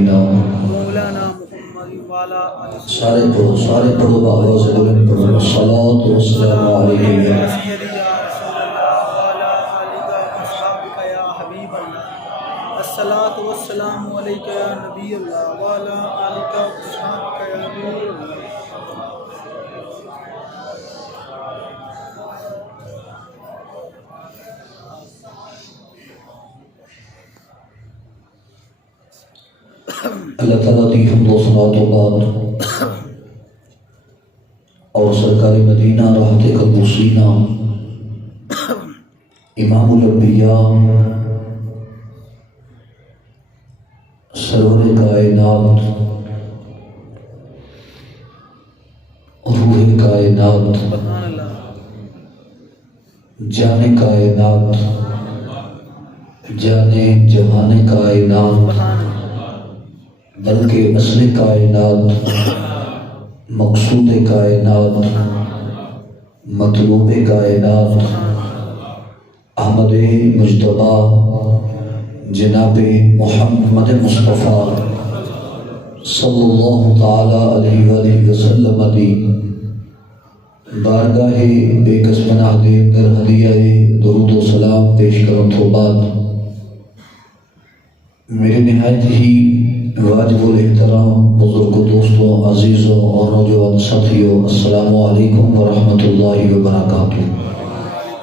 مولانا محمد والا سارے پڑھو بآواز بلند پڑھو الصلاۃ والسلام علیہ الصلاۃ والسلام علیک یا نبی اللہ والا آلک واصحابک یا نور اللہ. اللہ تعالیٰ کی حمد و ثنا تو بعد اور سرکار مدینہ راحت قدوسینہ امام الانبیاء سرور کائنات روح کائنات سبحان اللہ جان کائنات جانے جہان کائنات سبحان اللہ بلکہ اصل کائنات مقصود کائنات مطلوب کائنات احمد مجتبیٰ جناب محمد مصطفیٰ صلی اللہ تعالی علیہ وآلہ وسلم دی بارگاہ بے کس پناہ دے در ہدیہ درود و سلام پیش کرن تو بعد میرے نہایت ہی واجب الاحترام بزرگوں دوستوں عزیزوں اور نوجوان ساتھیوں السلام علیکم ورحمۃ اللہ وبرکاتہ.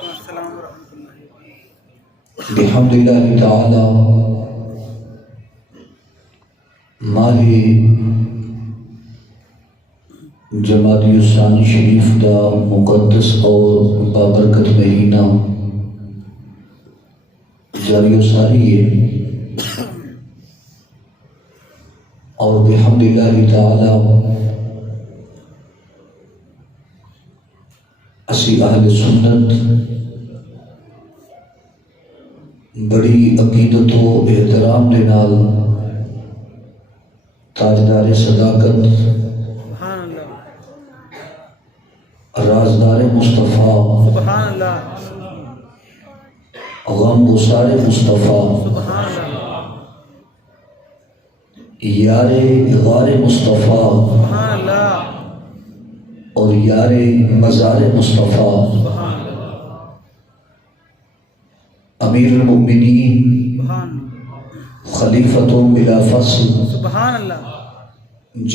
السلام ورحمۃ اللہ. بحمد اللہ تعالی ماہ جمادی الثانی شریف دا مقدس اور بابرکت مہینہ جاری و ساری ہے اور بحمد اللہ تعالی اسی اہل سنت بڑی عقیدت و احترام دے نال تاجدار صداقت سبحان اللہ رازدار مصطفیٰ سبحان اللہ غم گسار مصطفیٰ سبحان اللہ یار غار مصطفیٰ سبحان اللہ اور یار مزار مصطفیٰ سبحان اللہ امیر المؤمنین سبحان خلیفۃ بلا فصل سبحان اللہ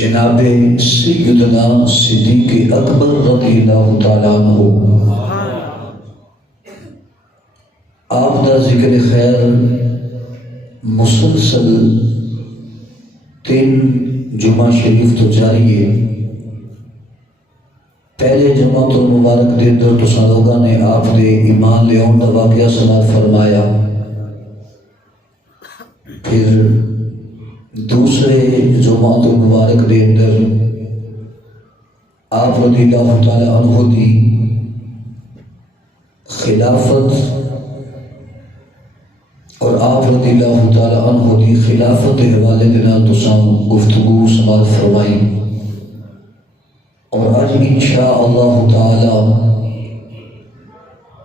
جناب سیدنا صدیق اکبر رضی اللہ تعالیٰ عنہ سبحان اللہ آپ دا ذکر خیر مسلسل 3 جمعہ شریف تو جاری ہے. پہلے جمعہ المبارک دے اندر تساں لوگاں نے آپ دے ایمان لے آن دا واقعہ سماعت فرمایا. پھر دوسرے جمعہ المبارک دے اندر آپ رضی اللہ تعالی عنہ دی خلافت اور آپ رضی اللہ تعالی عنہ دی خلافت حوالے دینا تساں گفتگو سماعت فرمائی. اور آج انشاءاللہ تعالی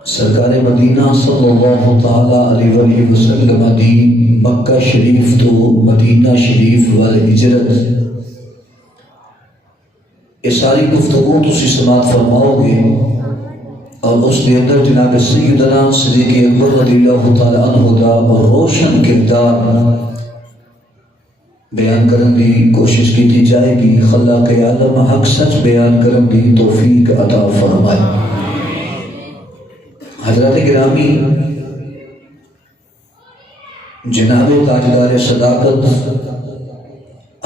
سرکار مدینہ صلی اللہ تعالی علیہ وآلہ وسلم دی مکہ شریف تو مدینہ شریف والے ہجرت یہ ساری گفتگو تسی سماعت فرماؤ گے اور اس کے اندر جناب سیدنا صدیق اکبر رضی اللہ تعالی عنہ دا روشن کردار بیان کرن دی کوشش کی جائے گی. خلاق عالم حق سچ بیان کرن دی توفیق عطا فرمائے. حضرات گرامی جناب تاجدار صداقت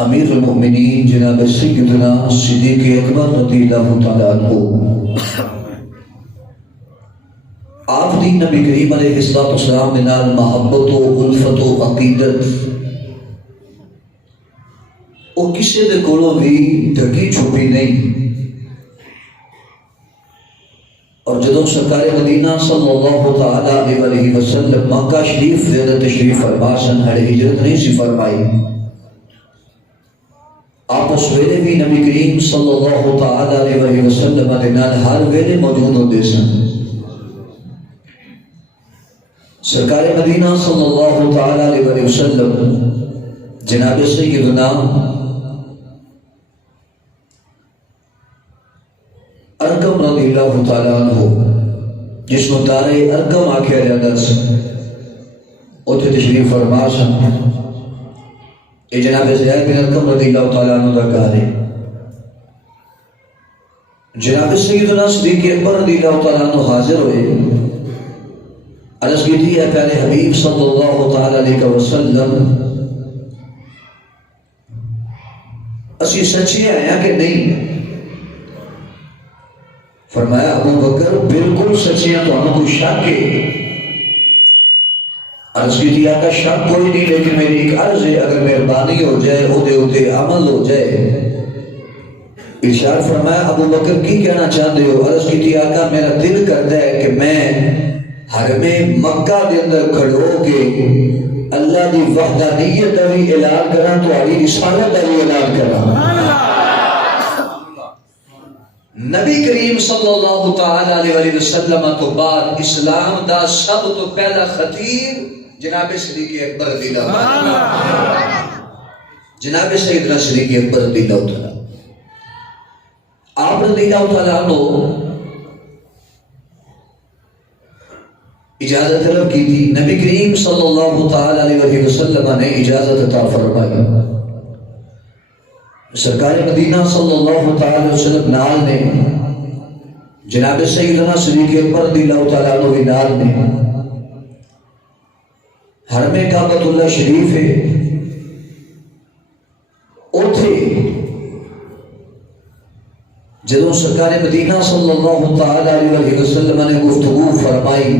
امیر المؤمنین جناب سیدنا صدیق اکبر رضی اللہ تعالی عنہ آپ دی نبی کریم علیہ السلام نے نال محبت و الفت و عقیدت وہ کسی دے کولوں بھی ڈھکی چھپی نہیں. اور جدوں سرکار مدینہ صلی اللہ تعالی علیہ وآلہ وسلم مکہ شریف دے تشریف فرما سن ہر ہجرت نہیں سی فرمائی. آپ اس ویلے بھی نبی کریم صلی اللہ تعالی علیہ وآلہ وسلم دے نال ہر ویلے موجود ہوندے سن. سرکار مدینہ صلی اللہ تعالی علیہ وسلم جناب سیدنا ارقم رضی اللہ تعالیٰ عنہ جس کو تارے ارقم آکھیا جاتا سی اتھے تشریف فرما سن یہ جناب زید بن ارقم رضی اللہ تعالیٰ عنہ دا کہا ہے جناب سیدنا صدیق اکبر رضی اللہ تعالیٰ عنہ حاضر ہوئے عرض کی تھی ہے پیارے حبیب صلی اللہ تعالیٰ علیہ وسلم اسی سچے آیا کہ نہیں؟ فرمایا ابو بکر بالکل سچے ہیں تو ہمیں کوئی شک ہے؟ عرض کی تھی آقا شک کوئی نہیں لیکن میری ایک عرض ہے اگر مہربانی ہو جائے عہدے عمل ہو جائے۔ ارشاد فرمایا ابو بکر کی کہنا چاہتے ہو؟ عرض کی تھی آقا میرا دل کرتا ہے کہ میں حرم مکہ دے اندر کھڑو کے اللہ دی وحدانیت دا بھی اعلان کرا تو علی رسالت دا بھی اعلان کرا۔ نبی کریم صلی اللہ تعالی علیہ وسلم تو بعد اسلام دا سب تو پہلا خطیب جناب صدیق اکبر رضی اللہ عنہ، جناب سیدنا صدیق اکبر رضی اللہ تعالی آپ رضی اللہ تعالی عنہ اجازت طلب کی تھی۔ نبی کریم صلی اللہ تعالی علیہ وسلم نے اجازت عطا فرمائی۔ سرکار مدینہ صلی اللہ تعالی علیہ وسلم نال نے جناب سیدنا صدیق اکبر رضی اللہ تعالی عنہ نال نے حرم کعبۃ اللہ شریف ہے اوتھے جدوں سرکار مدینہ صلی اللہ تعالی علیہ وسلم نے گفتگو فرمائی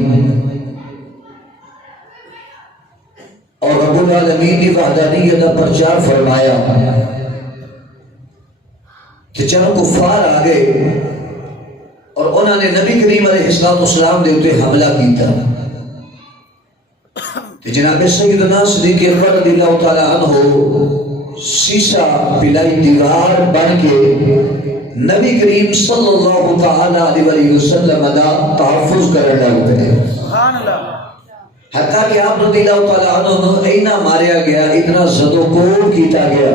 اور رب العالمین کی وحدانیت کا پرچار فرمایا کہ چند کفار آگئے اور انہوں نے نبی کریم علیہ السلام دے اتے حملہ کی تھا کہ جناب سیدنا صدیق اکبر رضی اللہ تعالی عنہ سیسا پلائی دیوار بن کے نبی کریم صلی اللہ تعالی علیہ وسلم دا تحفظ کرنا ہوتے ہیں۔ حتیٰ کہ آپ رضی اللہ تعالی عنہ اینا ماریا گیا، اتنا زد و کوڑ کیتا گیا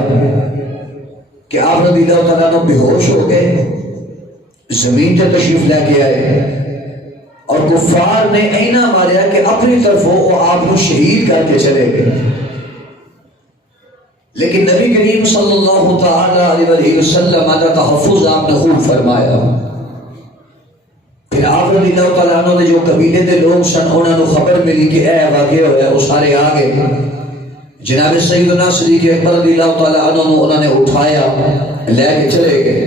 کہ آپ رضی اللہ تعالیٰ عنہ بے ہوش ہو گئے، زمین سے تشریف لے کے آئے اور کفار نے اینا ماریا کہ اپنی طرف وہ آپ کو شہید کر کے چلے گئے۔ لیکن نبی کریم صلی اللہ تعالیٰ علیہ وسلم کا تحفظ آپ نے خوب فرمایا۔ پھر آپ رضی اللہ تعالیٰ عنہ نے جو قبیلے دے لوگ سن انہوں نے خبر ملی کہ اے واقعہ ہوا ہے، وہ سارے آگے جناب سیدنا صدیق اکبر رضی اللہ تعالیٰ عنہ انہوں نے اٹھایا لے کے چلے گئے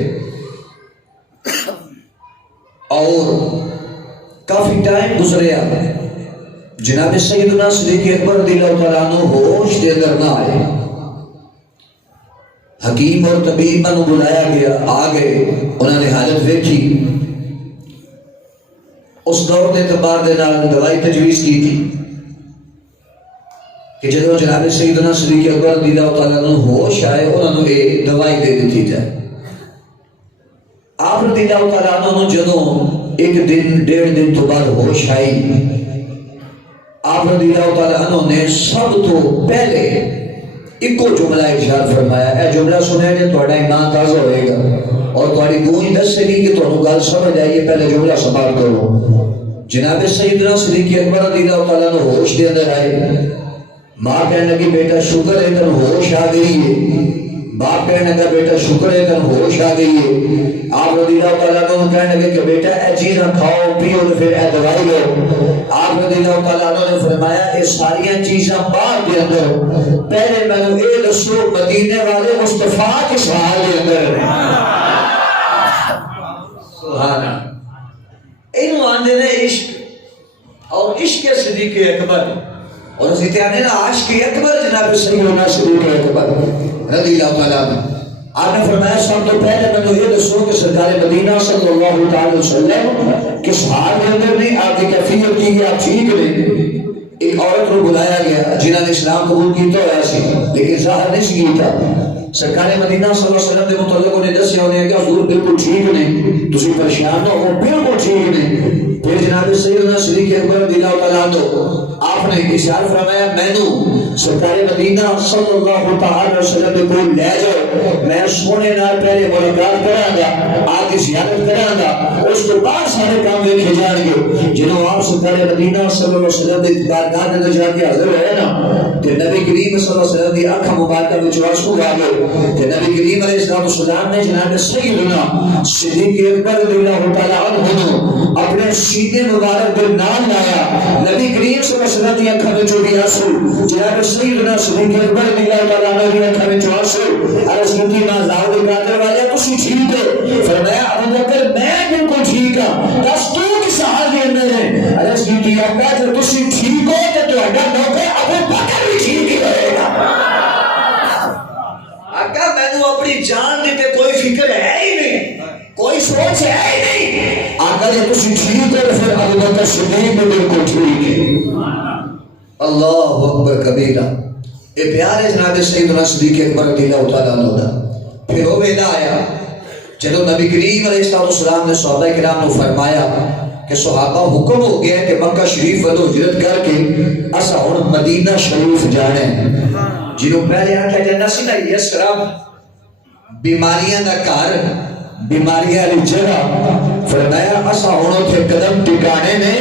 اور کافی ٹائم گزریا، جناب سیدنا صدیق اکبر رضی اللہ تعالیٰ عنہ ہوش دے اندر نہ آئے۔ حکیم اور طبیب انہوں بلایا گیا، آگے انہوں نے حالت دیکھی، اس دور کے اعتبار دے نال دوائی تجویز کی تھی کہ جدو جناب سیدنا صدیق اکبر رضی اللہ تعالیٰ عنہ ہوش آئے انہوں نے ایک دوائی دے دیتی جائے۔ آپ رضی اللہ تعالیٰ عنہ جدو ایک دن ڈیڑھ دن تو بعد ہوش آئی، آپ رضی اللہ تعالیٰ عنہ نے سب تو پہلے ایک کو جملہ ارشاد فرمایا، اے جملہ سنے جے تھوڑا ایمان تازہ ہوئے گا اور تھوڑی گونج دس سے نہیں کہ تھوڑا گال سمجھ آئیے، پہلے جملہ سمال کرو۔ جناب سیدنا صدیق اکبر رضی اللہ تعالیٰ عنہ ہوش دے اندر آئے، ماں کہنے لگی بیٹا شکر ہے تن ہوش آ گئی ہے، باپ کہنے لگا بیٹا شکر ہے تن ہوش آ گئی ہے۔ آپ رضی اللہ تعالیٰ عنہ کہنے لگے کہ بیٹا اے چیزاں کھاؤ پیو پھر اے دوائی لو۔ آپ رضی اللہ تعالیٰ عنہ نے فرمایا اے ساریاں چیزاں بعد دے اندر، پہلے میں نے اے دسو مدینے والے مصطفیٰ کس حال دے اندر ہیں؟ سبحان اللہ۔ انہوں آندے نے عشق اور عشق صدیق اکبر اور اسی تیانے نا عاشق اکبر جناب سیدنا صدیق اکبر رضی اللہ تعالیٰ عنہ۔ آپ نے فرمایا سب تو پہلے میں نے یہ دسو کہ سرکار مدینہ صلی اللہ تعالی وسلم کس حال کے اندر نہیں، آپ کی کیفیت کی گیا ٹھیک نہیں۔ ایک عورت کو بلایا گیا جنہوں نے اسلام قبول کیتا ہوا سی لیکن ظاہر نہیں سی کیتا۔ سرکار مدینہ صلی اللہ علیہ وسلم کے متعلق انہیں دسیا انہیں کہ حضور بالکل ٹھیک نہیں، تسی پریشان نہ ہو، بالکل ٹھیک نہیں۔ پھر جناب سیدنا صدیق اکبر رضی اللہ تعالیٰ عنہ آپ نے اشارہ فرمایا مینو سرکار مدینہ صلی اللہ تعالی وسلم کو لے جاؤ، میں سونے نال پہلے ملاقات کراں گا، آپ کی زیارت کراں گا، اس کے بعد سارے کام ویکھے جان گے۔ جدوں آپ سرکار مدینہ صلی اللہ علیہ وسلم دی بارگاہ اندر جا کے حاضر ہوئے نا تے نبی کریم صلی اللہ علیہ وسلم دی اکھاں مبارکہ وچ آنسو آ گئے تے نبی کریم علیہ السلام نے جناب سیدنا صدیق اکبر رضی اللہ تعالی عنہ اپنے سینے مبارک دے نال لایا، نبی کریم صلی اللہ علیہ وسلم دی اکھاں وچ بھی آنسو، جناب سیدنا صدیق اکبر رضی اللہ تعالی عنہ دی اکھاں وچ آنسو، عرض کی ماں زاؤد قادر والے تسی ٹھیک ہو؟ فرمایا ابو بکر میں بالکل ٹھیک ہاں، بس تو کس حال دے اندر ہے؟ عرض کی آقا جب تسی ٹھیک ہو تے تہاڈا نوکر ابو بکر بھی ٹھیک ہی رہے گا۔ آقا مینوں اپنی جان دی تے کوئی فکر ہے ہی نہیں، کوئی سوچ ہے ہی نہیں، آقا جب تسی ٹھیک ہو پھر ابو بکر صدیق بھی بالکل ٹھیک ہے۔ اللہ اکبر کبیرہ، یہ پیار ہے جناب سیدنا صدیق اکبر رضی اللہ تعالیٰ عنہ دا۔ پھر وہ ویلا آیا جدو نبی کریم علیہ السلام نے صحابہ کرام نے فرمایا کہ صحابہ حکم ہو گیا ہے کہ مکہ شریف ودو ہجرت کر کے اسا ہن مدینہ شریف جانے، جنہوں پہلے آکھا جانا سی نا یسرب بیماریاں دا گھر، بیماریاں دی جگہ، فرمایا اسا ہن اوتھے قدم ٹکانے نے۔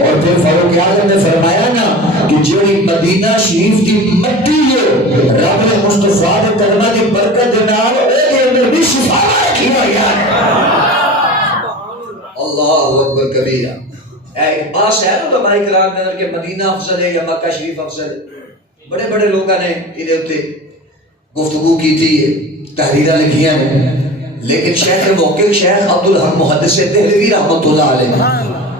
اور پھر فاروق اعظم نے فرمایا نا کہ جڑی مدینہ شریف دی مٹی ہے رب نے مصطفیٰ دے قدماں دی برکت دے نال او دے اندر بھی شفا رکھی ہوئی ہے۔ اللہ اکبر کبیرہ۔ ایک بات ہے علماء کرام نے کہ مدینہ افضل ہے یا مکہ شریف افضل ہے، بڑے بڑے لوگوں نے ادھر اتنے گفتگو کی تھی، تحریریں لکھیاں نے، لیکن شیخ موقع شیخ عبدالحق محدث دہلوی رحمۃ اللہ علیہ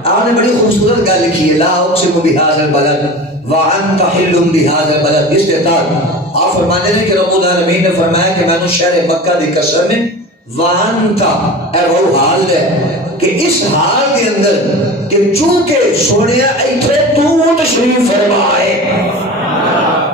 آپ نے بڑی خوبصورت گل لکھی ہے، لا اقسم بہذا البلد وانت حل بہذا البلد۔ استطاعت آپ فرمانے ہیں کہ رب العالمین نے فرمایا کہ میں نے شہر مکہ دی قسم ہے، وانت اے وہ حال ہے کہ اس حال کے اندر کہ چونکہ سونیا ایتھے تو تشریف فرمائے،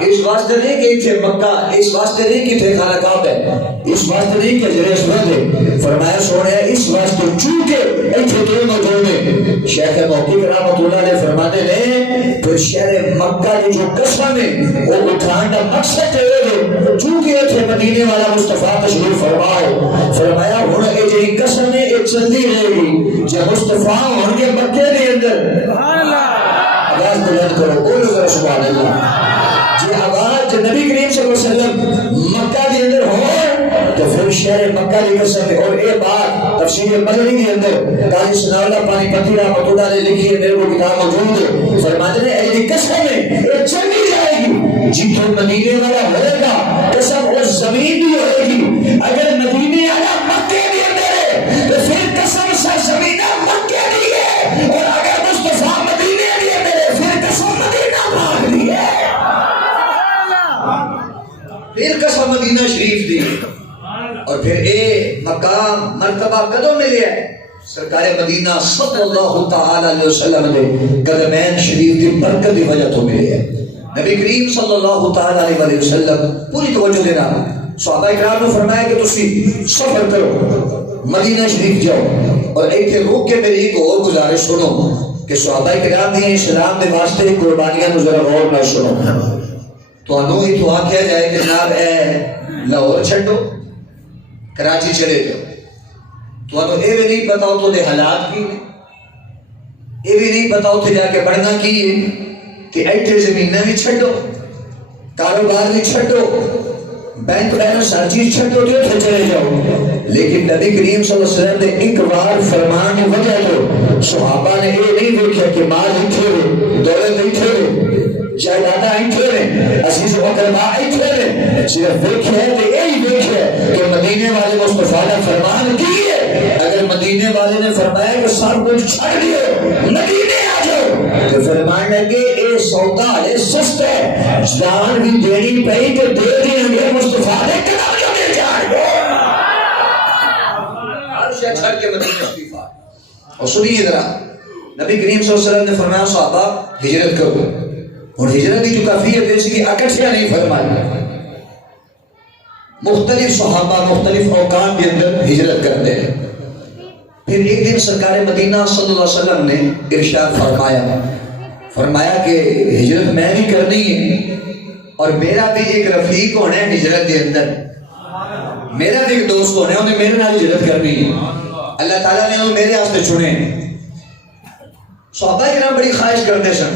اس واسطے نہیں کہ ایتھے مکہ، اس واسطے نہیں کہ ایتھے خانہ کعبہ ہے، اس واسطے نہیں کہ جرے اسود ہے، فرمایا سونیا اس واسطے چونکہ ایتھے تو موجود ہے۔ شیخ موقع رحمۃ اللہ علیہ فرماتے ہیں پھر شہر مکہ کی جو قسم ہے وہ اٹھان کا مقصد ہے چونکہ ایتھے مدینے والا مصطفیٰ تشریف فرماؤ، فرمایا ہن اے جڑی قسم ہے اے چلدی رہے گی جب مصطفیٰ ہون گے مکے دے اندر۔ سبحان اللہ، آواز بلند کرو، بولو ذرا سبحان اللہ۔ جی آواز نبی کریم صلی اللہ علیہ وسلم مکہ دے اندر ہو تو پھر شہر مکہ دی قسم ہے۔ اور اے بات تفسیر مدنی کے اندر قاضی ثناء اللہ پانی پتی رحمۃ اللہ علیہ لکھی ہے، میرے کو کتاب موجود ہے، فرماتے ہیں اے قسم ہے اے چلی جائے گی جتوں مدینے والا ہوئے گا، قسم اس زمین بھی ہوئے گی، اگر مدینے والا مکے کے اندر ہے تو پھر قسم سرزمینہ مکے دی ہے، اور اگر مصطفیٰ مدینے کے اندر ہے پھر قسم مدینہ پاک دی ہے، پھر قسم مدینہ شریف دی۔ اور پھر اے مقام مرتبہ کدوں ملے ہے؟ سرکار مدینہ صلی اللہ تعالی علیہ وسلم نے قدمین شریف دی برکت دی وجہ تو ملے ہے۔ نبی کریم صلی اللہ تعالی علیہ وسلم پوری توجہ دینا، صحابہ اکرام نے فرمایا کہ تسی سفر کرو مدینہ شریف جاؤ، اور ایتھے روک کے میری ایک اور گزارش سنو کہ صحابہ اکرام نے اسلام دے واسطے قربانیاں نو ذرا غور نہ سنو۔ تو انہوں ہی تو آکھیا جائے کہ جناب اے لاہور چھڈو کراچی چلے جاؤ، تو انہوں اے بھی نہیں پتا تو دے حالات کی اے بھی نہیں پتا اتنے جا کے بڑھنا کی ہے کہ ایتھے زمینیں بھی چھڈو، کاروبار بھی چھڈو، بینک بیلنس ہر چیز چھڈو تو اتنے چلے جاؤ۔ لیکن نبی کریم صلی اللہ علیہ وسلم نے ایک بار فرمان کی وجہ تو صحابہ نے یہ نہیں دیکھا کہ مال ایتھے ہوئے، دولت ایتھے ہوئے، جائیداداں ایتھے ہوئے، عزیز و اقرباء ایتھے ہوئے، صرف دیکھے تو یہی دیکھے کہ مدینے والے مصطفیٰ نے فرمان کی ہے، اگر مدینے والے نے فرمایا کہ سب کچھ چھڑ دیو مدینے آ جاؤ تو فرمان لگے اے سودا ہے سستا ہے، جان بھی دینی پئی تو دے دیں گے، مصطفیٰ نے قدم جو دے جان گے ہر شے چھڑ کے مدینے شریف آ۔ اور سنیے ذرا نبی کریم صلی اللہ علیہ وسلم نے فرمایا صحابہ ہجرت کرو، اور ہجرت کی جو کیفیت ہے اس کی اکٹھیاں نہیں فرمائی، مختلف صحابہ مختلف اوقات کے اندر ہجرت کرتے ہیں۔ پھر ایک دن سرکار مدینہ صلی اللہ علیہ وسلم نے ارشاد فرمایا، فرمایا کہ ہجرت میں بھی کرنی ہے اور میرا بھی ایک رفیق ہونا ہے ہجرت کے اندر، میرا بھی ایک دوست ہونا ہے، انہیں میرے نال ہجرت کرنی ہے۔ اللہ تعالیٰ نے انہیں میرے واسطے چنے۔ صحابہ کرام بڑی خواہش کرتے سن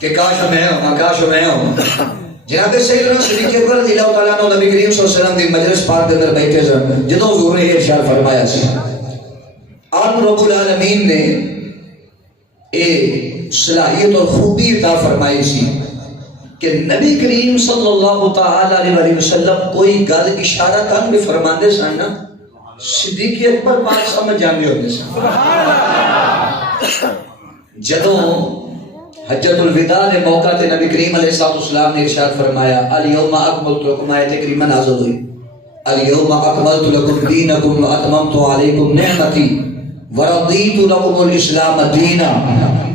کہ کاش میں ہوں، کاش میں ہوں۔ جناب سیدنا صدیق اکبر رضی اللہ تعالیٰ عنہ نبی کریم صلی اللہ علیہ وسلم دی مجلس پاک کے اندر بیٹھے سن، جدوں حضور نے یہ ارشاد فرمایا سی، آپ رب العالمین نے ایک صلاحیت اور خوبی عطا فرمائی سی کہ نبی کریم صلی اللہ تعالی علیہ وسلم کوئی گل اشارہ تن بھی فرماندے سن نا، صدیق اکبر پاک سمجھ جاندے ہوندے سن۔ جدوں حجۃ الوداع کے موقع تے نبی کریم علیہ السلام نے ارشاد فرمایا الیوم اکملت لکم، آیت کریمہ نازل ہوئی، الیوم اکملت لکم دینکم واتممت علیکم نعمتی ورضیت لکم الاسلام دینا،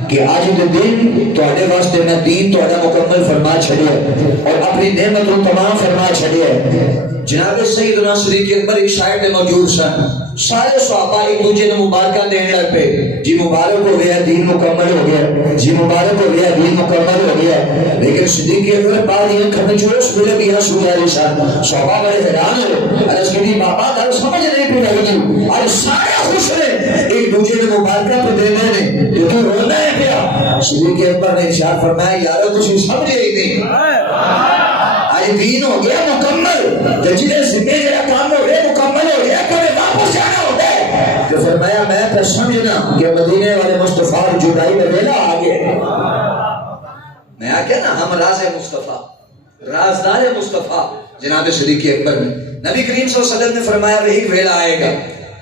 کہ آج کے دن تواڈے واسطے میں دین تواڈا مکمل فرما چھڑیا اور اپنی نعمت کو تمام فرما چھڑیا۔ جناب سیدنا صدیق اکبر ایک سائڈ پہ موجود سن، سارے صحابہ ایک دوسرے نے مبارکہ دینے لگ پہ، جی مبارک ہو گیا دین مکمل ہو گیا، جی مبارک ہو گیا دین مکمل ہو گیا۔ لیکن صدیق اکبر بعد یہ کھنے جوش ملے بھی ہنس ہویا علیہ السلام، صحابہ بڑے حیران ہوئے، عرض کی بابا گل سمجھ نہیں پہ لگی، آج سارے خوش نے ایک دوسرے نے مبارکہ پہ دینے نے، تو تو رونا ہے پیا۔ صدیق اکبر نے ارشاد فرمایا یارو کچھ سمجھے ہی نہیں، آج دین ہو گیا مکمل، جنہیں ذمہ میرا کام ہو گیا مکمل ہو گیا، کوئی واپس جانا ہو گیا۔ تو فرمایا میں پھر سمجھنا کہ مدینے والے مصطفیٰ جدائی میں ویلا آگے، میں آگیا نا ہم راز مصطفیٰ، رازدار مصطفیٰ جناب صدیق اکبر نے، نبی کریم صلی اللہ علیہ وسلم نے فرمایا وہ ایک ویلا آئے گا،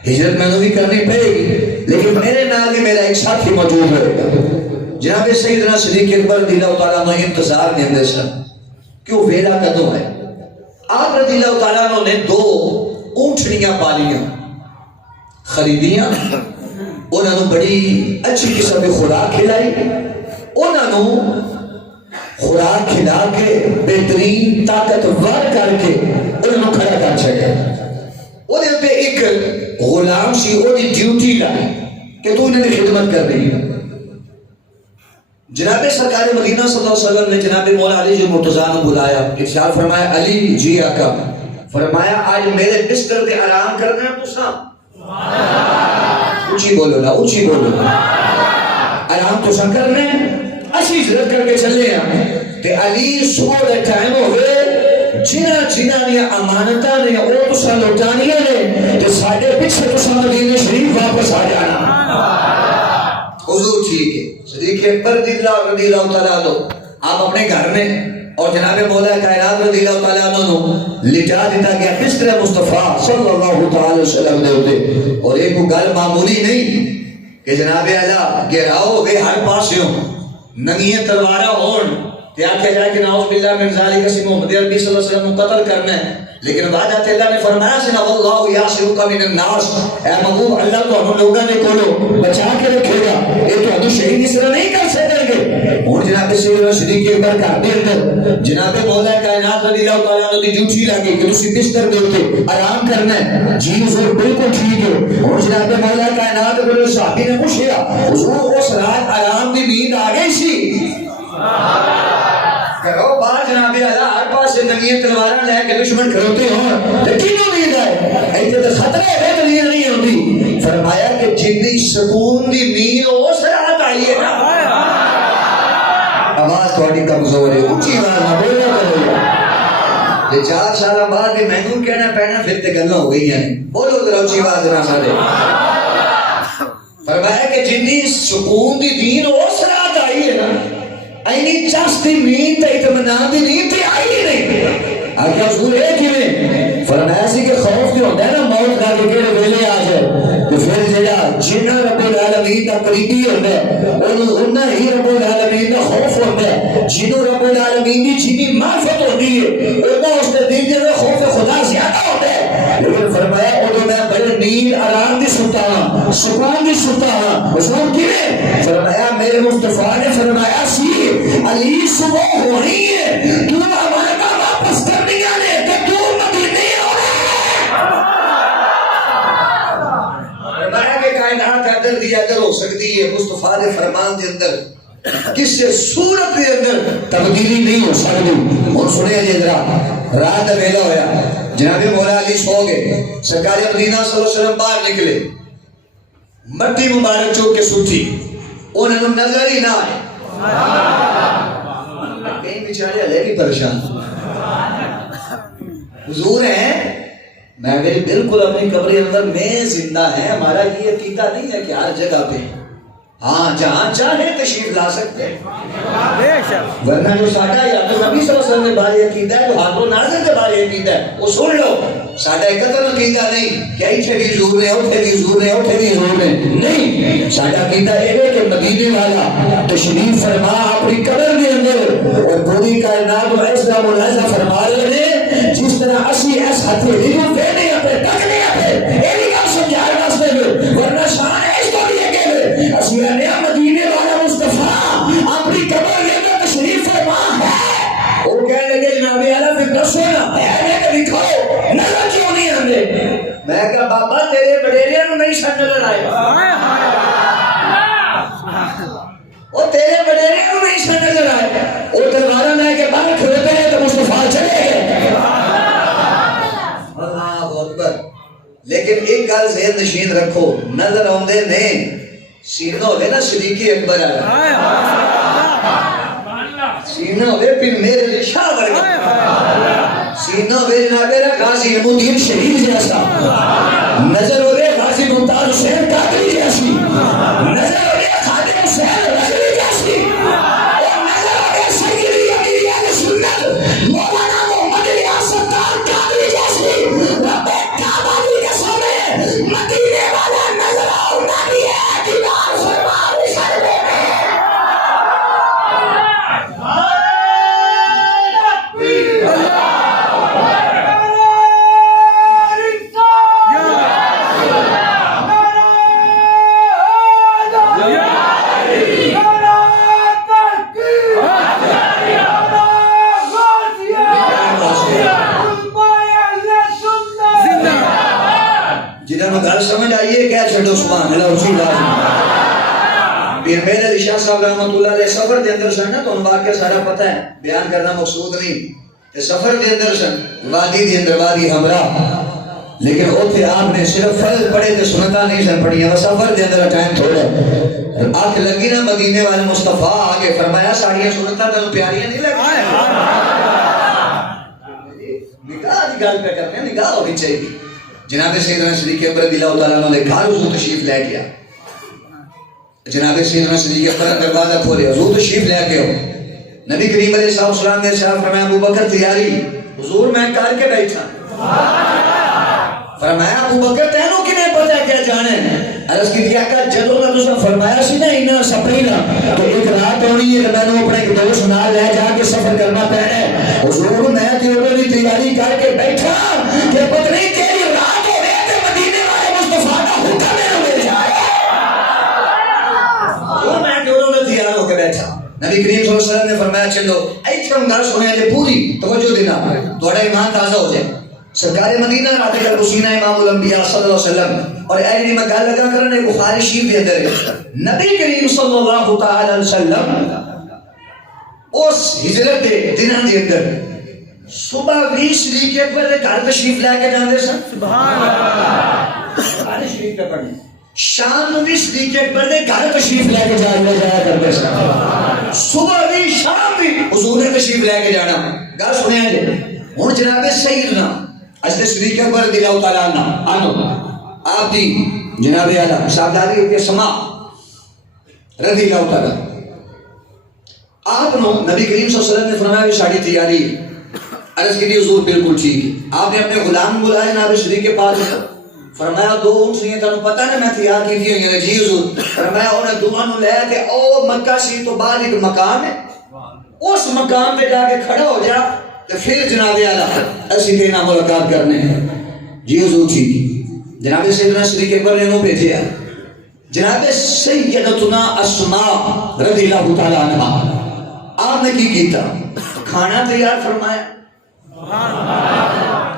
ہجرت میں بھی کرنی پڑے گی لیکن میرے نال بھی میرا ایک ساتھی موجود رہے گا۔ جناب سیدنا صدیق اکبر رضی اللہ تعالیٰ عنہ انتظار دیندے سن کہ وہ ویلا کدوں ہے۔ آپ رضی اللہ تعالیٰ عنہ نے 2 اونٹنیاں پالیاں خریدیاں، انہوں نے بڑی اچھی قسم کی خوراک کھلائی، انہوں نے خوراک کھلا کے بہترین طاقتور کر کے انہوں نے کھڑا کر چھڑیا۔ وہ دے پہ ایک غلام سی وہ دی ڈیوٹی لائی کہ تو انہیں خدمت کر رہی ہے۔ جناب سرکار مدینہ صلی اللہ علیہ وسلم نے جناب مولا علی جو مرتضیٰ نے بلایا، ارشاد فرمایا علی جی آقا، فرمایا آج میرے بستر پہ آرام کرنا ہے تو سا اونچی بولو نا، اونچی بولو نا، آرام تو سا کرنا ہے، اچھی ہجرت کر کے چلے ہیں۔ تے علی صبح دے ٹائم ہوئے جنہ نے امانتاں نے او تساں لوٹانیاں نے تے ساڈے پیچھے تساں مدینے شریف واپس آ جانا۔ حضور ٹھیک ہے، صدیق اکبر رضی اللہ تعالیٰ عنہ آپ اپنے گھر میں اور جناب مولا کائنات رضی اللہ تعالیٰ عنہ لٹا دیتا گیا بستر مصطفیٰ صلی اللہ تعالی وسلم نے ہوتے، اور ایک گل معمولی نہیں کہ جناب اعلیٰ گھیراؤ گے ہر پاسوں ننگیاں تلوارا ہون تے آکھا جائے کہ نعوذ باللہ من ذالک کسی محمد عربی صلی اللہ علیہ وسلم کو قتل کرنا ہے، لیکن وعدہ اللہ نے فرمایا سی نا واللہ یعصمک من الناس، اے محبوب اللہ تو ہم لوگوں نے کولو بچا کے رکھے گا، یہ تو ہم شہید اس طرح نہیں کر سکیں گے۔ اور جناب سیدنا صدیق اکبر کا دے اندر جناب مولا کائنات رضی اللہ تعالیٰ عنہ دی ڈیوٹی لگی کہ تسی بستر دے اوپر آرام کرنا ہے۔ جی حضور بالکل ٹھیک ہے۔ اور جناب مولا کائنات رضی صحابی نے پوچھا حضور اس رات آرام دی نیند آ گئی سی؟ کرو بات جناب اعلیٰ ہر پاس سے ننگیاں تلواراں لے کے دشمن کھڑوتے ہوں تو کینوں نیند آئے؟ ایسے تو خطرہ ہے تو نیند نہیں ہوتی۔ فرمایا کہ جتنی سکون دی نیند اس رات آئی ہے نا، آواز تھوڑی کمزور ہے، اونچی آواز نہ بولنا کرو۔ یہ 4 سال بعد بھی محدود کہنا پہنا پھر تے گلاں ہو گئی ہیں، بولو ذرا اونچی آواز نہ سارے۔ فرمایا کہ جتنی سکون دی نیند اس رات آئی ہے نا، اینی چستی نیند تے اطمینان دی نیند تے آئی نہیں۔ آخیا حضور ہے کیویں؟ فرمایا سی کہ خوف جو ہوتا ہے نا موت کا کہ کہڑے ویلے آ جائے، تو پھر جڑا جنہ رب العالمین دا قریبی ہوتا ہے انہاں ہی رب العالمین دا خوف ہوتا ہے۔ جنوں رب العالمین دی جنی معرفت ہوتی ہے انہاں اس دے دل دے خوف خدا زیادہ ہوتا ہے۔ لیکن فرمایا ادو میں بڑے نیند آرام دی ستا ہاں، سکون دی ستا ہاں۔ حضور کیویں؟ فرمایا میرے مصطفیٰ نے فرمایا سی علی صبح ہونی ہے، تو امانتاں واپس کرنیاں نے تے تو مدینے آنا۔ فرمایا کہ کائنات اگر دی اگر ہو سکتی ہے مصطفیٰ دے فرمان دے اندر کسی صورت کے اندر تبدیلی نہیں ہو سکتی. اور سنیا جی ذرا رات کا ویلا ہویا, جناب مولا علی سو گئے, سرکار مدینہ صلی اللہ علیہ وسلم باہر نکلے, مٹی مبارک چوک کے سٹھی, انہوں نے نظر ہی نہ آئے. کہیں بیچارے علیہ بھی پریشان. حضور ہیں, میں بالکل اپنی قبر اندر میں زندہ ہیں. ہمارا یہ عقیدہ نہیں ہے کہ ہر جگہ پہ, ہاں جہاں چاہے تشریف لا سکتے ہیں, ورنہ جو ساڈا یا تو نبی صلی اللہ علیہ وسلم کے بارے عقیدہ ہے, جو حاضر ناظر کے بارے عقیدہ ہے, وہ سن لو. ساڈا قتل عقیدہ نہیں کہ ایتھے بھی حضور نے, اوتھے بھی حضور نے, اوتھے بھی حضور نے, نہیں. ساڈا عقیدہ یہ ہے کہ مدینے والا تشریف فرما اپنی قبر کے اندر اور پوری کائنات کو ایسا ملاحظہ فرما رہے ہیں جس طرح اسی اس ہتھیلی کو پھیرنے اپنے ٹکنے اپنے ایک گل سمجھائے واسطے میں, ورنہ شان اس کو بھی ہے اسی نے مدینے والا مصطفیٰ اپنی قبر کے اندر تشریف فرما ہے. وہ کہنے لگے جناب اعلیٰ پھر دسو نا ہے کہ دکھاؤ, نظر کیوں نہیں آتے؟ میں کہا بابا تیرے وڈیریاں نوں نہیں سن نظر آئے, وہ تیرے وڈیریاں نوں نہیں سن نظر آئے. وہ تلوارا میں کہ باہر کھڑے ہیں تو مصطفیٰ چلے گئے. اللہ اکبر. لیکن ایک گل ذہن نشین رکھو, نظر آندے نے سینہ ہوئے نا صدیق اکبر والا, سینہ ہوئے پھر میرے شاہ ورگا, سینہ ہوئے جناب غازی الدین شہید جیسا, نظر ہوئے غازی ممتاز حسین قادری جیسی, نظر ہوئے خادم حسین رضوی جیسی, اور نظر ہوئے سیدی امیر اہل سنت مولانا محمد الیاس ستار قادری جیسی. رب کعبہ کی قسم ہے مدینے والا نظر آنا بھی ہے دیدار فرما بھی سکتے ہیں. سمجھ آئیے کیا چھڑو سبحان اللہ اسی لازم. پیر میرے علی شاہ صاحب رحمت اللہ علیہ سفر دے اندر سن نا, تو ان واقعہ سارا پتہ ہے, بیان کرنا مقصود نہیں. کہ سفر دے اندر سن, وادی دے اندر وادی ہمراہ, لیکن اوتھے آپ نے صرف فرض پڑھے تے سنتاں نہیں سن پڑھیاں. سفر دے اندر ٹائم تھوڑا آنکھ لگی نا مدینے والے مصطفیٰ آگے, فرمایا ساڑیاں سنتاں تانوں پیاریاں نہیں لگی. نگاہ دی گل پہ کرنے, نگاہ ہونی چاہیے. جناب سیدنا صدیق اکبر رضی اللہ تعالیٰ عنہ نے گھر حضور تشریف لے گیا. جناب سیدنا صدیق اکبر دروازہ کھولے, حضور تشریف لے کے ہو. نبی کریم علیہ السلام نے ارشاد فرمایا ابو بکر تیاری. حضور میں کر کے بیٹھا. فرمایا ابو بکر تینوں کی نہیں پتا کیا جانے. عرض کی دیا کہ جدوں میں تساں فرمایا سی نا انہاں سپرینا تو ایک رات ہونی ہے کہ میں نے اپنے ایک دوست نال لے جا کے سفر کرنا پینا ہے. حضور میں تے اوپر دی تیاری کر کے بیٹھا کہ پتہ نہیں کیڑی رات ہو رہی ہے مدینے والے مصطفیٰ کا حکم میرے مل جائے. حضور میں کیوں نہ تیار ہو کے بیٹھا. نبی کریم صلی اللہ علیہ وسلم نے فرمایا چلو ایتھے ہم گل سنیا جے پوری توجہ دینا, تھوڑا ایمان تازہ ہو جائے. سرکار مدینہ رات کا حسینہ امام الانبیاء صلی اللہ علیہ وسلم, اور ایلی میں گل لگا کرنے بخاری شریف کے اندر نبی کریم صلی اللہ تعالی علیہ وسلم اس ہجرت دے دنوں دے اندر صبح 20 صدیق اکبر دے گھر تشریف لے کے جاندے سن. سبحان اللہ. بخاری شریف کا پڑھیں. شام بھی صدیق اکبر دے گھر تشریف لے کے جایا کرتے سن. صبح بھی شام بھی حضور نے تشریف لے کے جانا. گل سنیا جی. ہن جناب سیدنا حضرت صدیق اکبر رضی اللہ تعالیٰ عنہ آپ دی جناب اعلیٰ صاحبزادی کے سما رضی اللہ تعالیٰ آپ نو نبی کریم صلی اللہ علیہ وسلم نے فرمایا کہ ساڑی تیاری ہے. عرض کی حضور بالکل ٹھیک ہے. آپ نے اپنے غلام بلائے جناب صدیق کے پاس, فرمایا دو اونٹ نہیں تانوں پتہ نہ میں تیار کی تھی ہوئی. جی حضور. فرمایا انہیں دونوں لے کے او مکہ سی تو بعد ایک مقام ہے, اس مقام پہ جا کے کھڑا ہو جا تو پھر جناب اعلیٰ ایسی کہنا ملاقات کرنے ہیں. جی حضور ٹھیک. جناب سیدنا صدیق اکبر نے انہوں بھیجے ہیں. جناب سیدتنا اسماء رضی اللہ تعالیٰ عنہ آپ نے کی کیتا, کھانا تیار فرمایا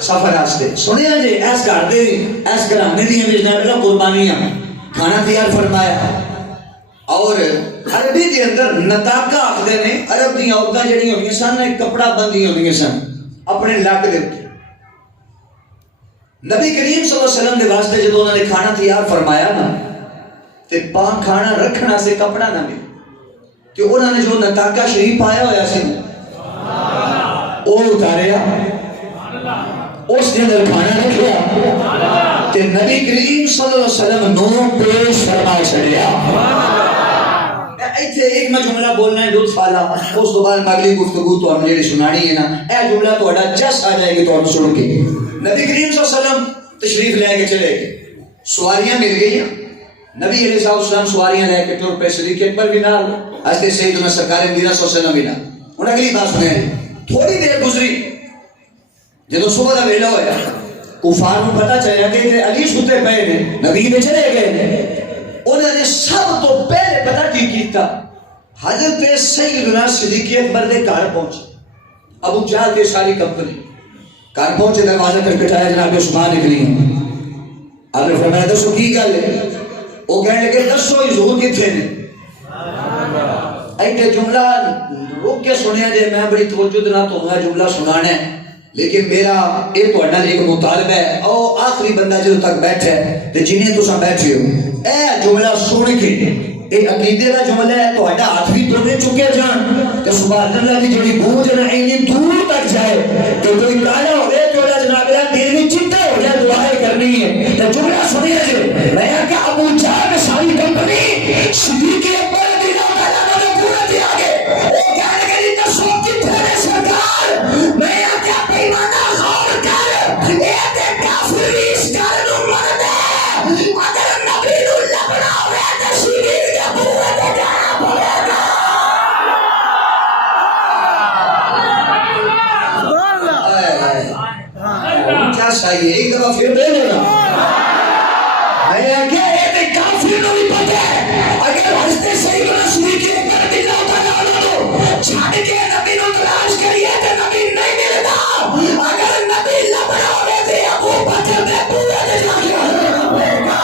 سفر آستے. سنیا جی ایس گھر دے ایس گھرانے دی ہمیں جناب اللہ قربانیاں, کھانا تیار فرمایا اور عربی کے اندر نتاقہ آخدے نے عرب دی عورتاں جڑیاں ہوندیاں سن ایک کپڑا بندی ہوندیاں سن اپنے لک دے اوتے. نبی کریم صلی اللہ علیہ وسلم دے واسطے جدوں انہوں نے کھانا تیار فرمایا نا تے پاک کھانا رکھنا سے کپڑا نہ ملے کہ انہوں نے جو نتاقہ شریف پایا ہویا سی وہ اتاریا اس نے اندر کھانا رکھیا تے نبی کریم صلی اللہ علیہ وسلم نو پیش فرما چھڑیا. ایتھے ایک میں جملہ بولنا ہے لطف والا اس کے بعد اگلی گفتگو تو ہم نے سنانی ہے نا اے جملہ تہاڈا جس آ جائے گی تو ہم سن کے. نبی کریم صلی اللہ علیہ وسلم تشریف لے کے چلے گئے سواریاں مل گئیں نبی علیہ السلام سواریاں لے کے ٹر پہ صدیق اکبر بھی نال حضرت سیدنا سرکار مدینہ صلی اللہ علیہ وسلم بھی نال. ہن اگلی بات سنیں تھوڑی دیر گزری جدوں صبح دا ویلا ہویا کفار کو پتہ چلیا کہ علی ستے پئے نے نبی نے چلے گئے. انہوں نے سب تو پہلے پتہ کی کیتا حضرت سیدنا صدیق اکبر دے گھر پہنچے. ابو جہل کے ساری کمپنی گھر پہنچے دروازہ کھٹکھٹایا جناب عثمان نکلی. آپ نے فرمایا دسو کی گل ہے؟ وہ کہنے لگے دسو حضور کتنے نے. ایک جملہ روک کے سنیا جائے میں بڑی توجہ نہ تو جملہ سنانا ہے لیکن میرا یہ تو ایک مطالبہ ہے او آخری بندہ جدوں تک بیٹھا ہے تے جنہیں تساں بیٹھے ہو اے جملہ سن کے یہ عقیدے کا جملہ ہے تو ہاتھ بھی دھونے چکے جان کہ سبحان اللہ کی جڑی گونج ہے نا اینی دور تک جائے کہ کوئی کالا ہو گئے تو جناب دل میں چنتا ہو جائے دعائیں کرنی ہے. تو جملہ سنیے جی میں کہ ابو جہل ساری کمپنی صدیق اکبر رضی اللہ تعالیٰ عنہ پورا دیا گئے وہ کہنے لگے دسو کتنے نے سرکار میں کیا پیمانہ غور کر یہ تے کافر اس کار نو مر دے اگر نبی نو لبنا ہوئے تے صدیق دے پورا تے جانا پڑے گا. کیا چاہیے ایک دفعہ پھر دے دینا میں کیا یہ تے کافر نو بھی پتہ ہے اگر ہستے صحیح بنا صدیق اکبر رضی اللہ تعالیٰ عنہ چھاڑ کے نبی نو تلاش کریے تے نبی نہیں ملتا اگر نبی لبنا ہوئے تے ابو بکر دے پورے تے جانا پڑے گا.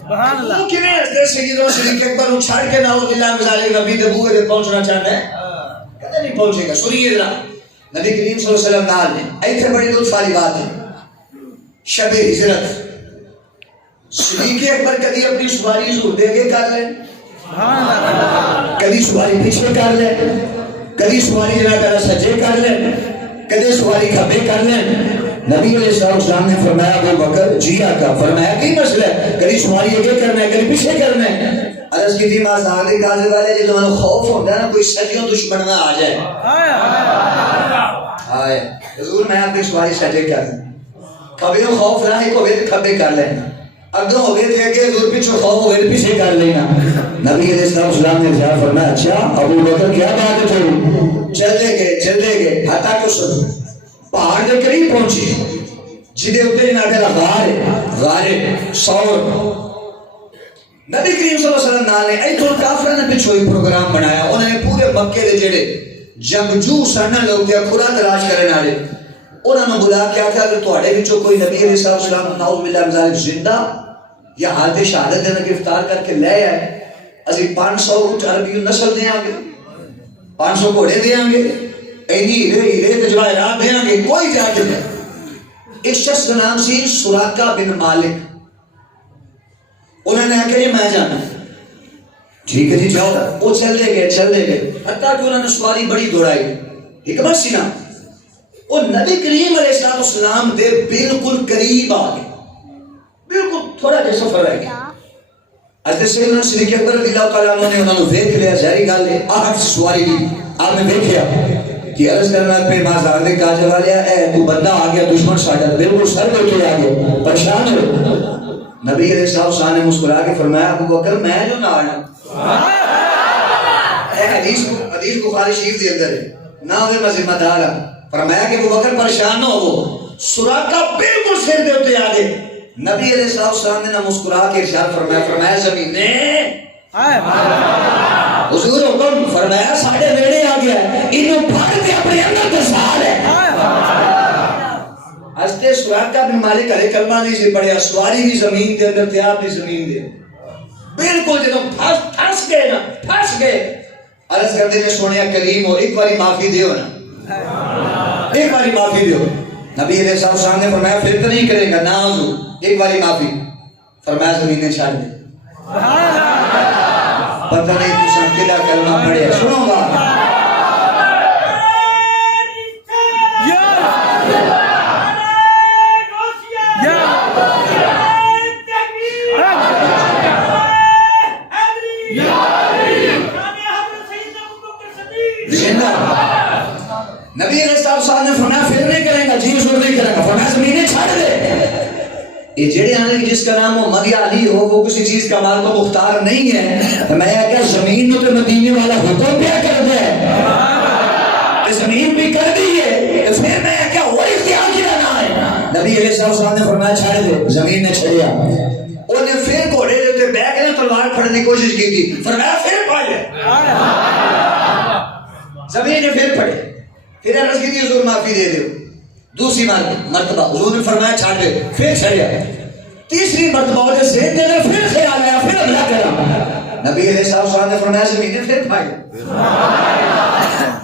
سبحان اللہ. وہ کیویں ہستے سیدنا صدیق اکبر نو چھاڑ کے ناؤ باللہ مزال نبی دے بوئے تے پہنچنا چاہتا ہے کدے نہیں پہنچے گا. سنیے ذرا نبی کریم صلی اللہ علیہ وسلم نال نے ایتھے بڑی لطف والی بات ہے شب ہجرت صدیق اکبر کدی اپنی سواری حضور دے کے کر لیں کدی سواری پیچھے کر لیں کدی سواری جناب پہلا سجے کر لیں کدی سواری کھبے کر لیں. نبی علیہ السلام نے فرمایا ابو بکر جی آقا فرمایا کی مسئلہ ہے کدی سواری آگے کرنا ہے کدی پیچھے کرنا ہے. عرض کی تھی مازدار دے کاجے والے جدوں انہوں خوف ہوتا ہے نا کوئی سجیوں دشمن نہ آ جائے آئے حضور میں اپنی سواری سجے کر دیں کبھی خوف نہ ہے کو ویت کھبے کر لینا اگوں ہوئے تھے کہ حضور پیچھے خوف ہوئے پیچھے کر لینا. نبی علیہ السلام نے ارشاد فرمایا اچھا ابو بکر کیا بات ہے تھوڑی چلے گئے حتیٰ کہ اس پہاڑ کے قریب پہنچے جدے اتنے جناب غار سور. نبی کریم صلی اللہ علیہ وسلم نے ایتھوں کافروں نے پچھو ایک پروگرام بنایا انہوں نے پورے مکے دے جڑے جنگجو سن لوگ تے کھرا تلاش کرنے والے انہوں نے بلا کے آخیا کہ تواڈے وچوں کوئی نبی علیہ السلام نعوذ باللہ من ذالک زندہ یا حالت شہادت دے گرفتار کر کے لے آئے اسی 500 اونٹ عربی نسل دیاں گے 500 گھوڑے دیاں گے اینی ہیرے تے جواہرات دیاں گے کوئی جاج نہیں. ایک شخص کا نام سی سراقہ بن مالک انہوں نے کہا یہ میں جانا ٹھیک ہے جی جاؤ وہ چل دے گئے حتیٰ کہ انہوں نے سواری بڑی دوڑائی حکمت سی نا وہ نبی کریم علیہ السلام دے بالکل قریب آ گئے بالکل تھوڑا جا سفر رہ گیا. حضرت سیدنا صدیق اکبر رضی اللہ تعالیٰ عنہ نے انہوں نے دیکھ لیا ظاہری گل ہے آہٹ سے سواری کی آپ نے دیکھیا کہ عرض کرنا پہ مازدار نے کہا جلا لیا اے تو بندہ آ گیا دشمن ساجا بالکل سر دے کے آ گیا پریشان ہو. نبی علیہ السلام نے مسکرا کے فرمایا ابو بکر میں جو نہ آنا حدیث بخاری شریف کے اندر ہے نہ ہوئے میں ذمہ دار ہوں. فرمایا کہ ابو بکر پریشان نہ ہو سراقہ بالکل سر دے اتے آ گئے. نبی علیہ السلام نے نہ مسکرا کے ارشاد فرمایا زمین نے حضور حکم فرمایا ساڑھے ویڑے آ گیا انہوں پھڑ کے اپنے اندر دسال ہے. ہستے سراقہ بن مالک علیہ کلمہ نہیں سے پڑھیا سواری بھی زمین دے اندر تیاب بھی زمین دے بالکل جب پھنس گئے نا پھنس گئے عرض کرتے نے سونے کریم ہو ایک باری معافی دیو نا ایک باری معافی دیو نبی علیہ السلام نے فرمایا پھر تو نہیں کرے گا نہ حضور ایک باری معافی فرمایا زمینیں چھاڑ دے پتہ نہیں تو سن کلا کلمہ پڑھے سنو گا نبی علیہ السلام نے فرمایا پھر نہیں کریں گا جی حضور نہیں کریں گا فرمایا زمینیں چھاڑ دے یہ جڑے آنے جس کا نام محمد علی ہو وہ کسی چیز کا مال کو مختار نہیں ہے میں کیا زمین تو مدینے والا حکم کیا کر دے زمین بھی کر دی ہے پھر میں کیا اور اختیار کیا نہ ہے نبی علیہ السلام نے فرمایا چھاڑ دے زمین نے چھڑیا انہوں نے پھر گھوڑے دے اوپر بیٹھ کے تلوار پھڑنے کی کوشش کی تھی فرمایا پھر پڑھ لے زمین نے پھر پڑھے پھر عرض کی تھی حضور معافی دے دے دوسری مرتبہ حضور نے فرمایا چھاڑ دے پھر چھڑیا تیسری مرتبہ انہیں ذہن دے دے پھر خیال آیا پھر حملہ کرا نبی علیہ السلام نے فرمایا زمین نے پھر پھاڑ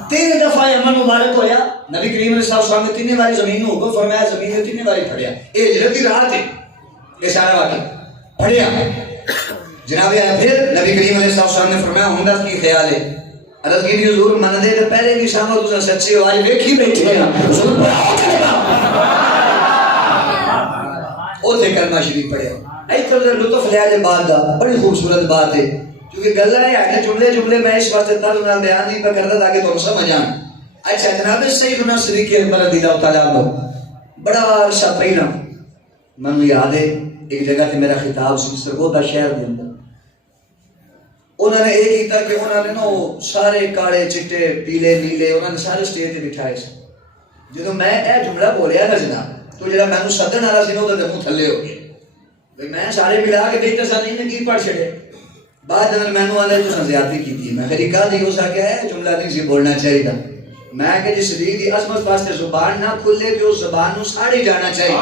تین دفعہ امن مبارک ہویا نبی کریم علیہ السلام نے تین باری زمین کو فرمایا زمین نے تین باری پھڑیا یہ ہجرت کی رات ہے یہ سارا واقعہ پڑھیا جناب آیا پھر نبی کریم علیہ السلام نے فرمایا ہوندا کی خیال ہے عرض کی حضور من دے تے پہلے بھی شامل تساں سچے ہو اج ویکھی بیٹھے ہیں حضور پڑھاؤ کلمہ اوتھے کلمہ شریف پڑھیا ایتھے لطف لیا دے بعد دا بڑی خوبصورت بات ہے کیونکہ گلاں ہے کہ جملے میں اس واسطے طرز نال بیان نہیں پہ کردا تاکہ تم سمجھ آن اچھا جناب سیدنا صدیق اکبر رضی اللہ تعالی عنہ بڑا عرصہ پہلا میں یاد ہے ایک جگہ تے میرا خطاب سی سرگودا شہر دے اندر انہوں نے ایک کیتا کہ انہوں نے سارے کاڑے چٹے پیلے نیلے انہوں نے سارے سٹیج تے بٹھائے سے جدوں میں اے جملہ بولیا نا جناب تو جڑا مینوں سدن والا سی نا اودے منہ تھلے ہو گئے بھئی میں سارے ملا کے بیٹھا سا نہیں کی پڑھ چھڑے بعد جب مینوں والے تو زیادتی کیتی میں خری کہا دی ہو سکیا ہے جملہ نہیں سی بولنا چاہیے تھا میں کہ جس صدیق دی عظمت واسطے زبان نہ کھلے تو اس زبان نو ساڑی جانا چاہیے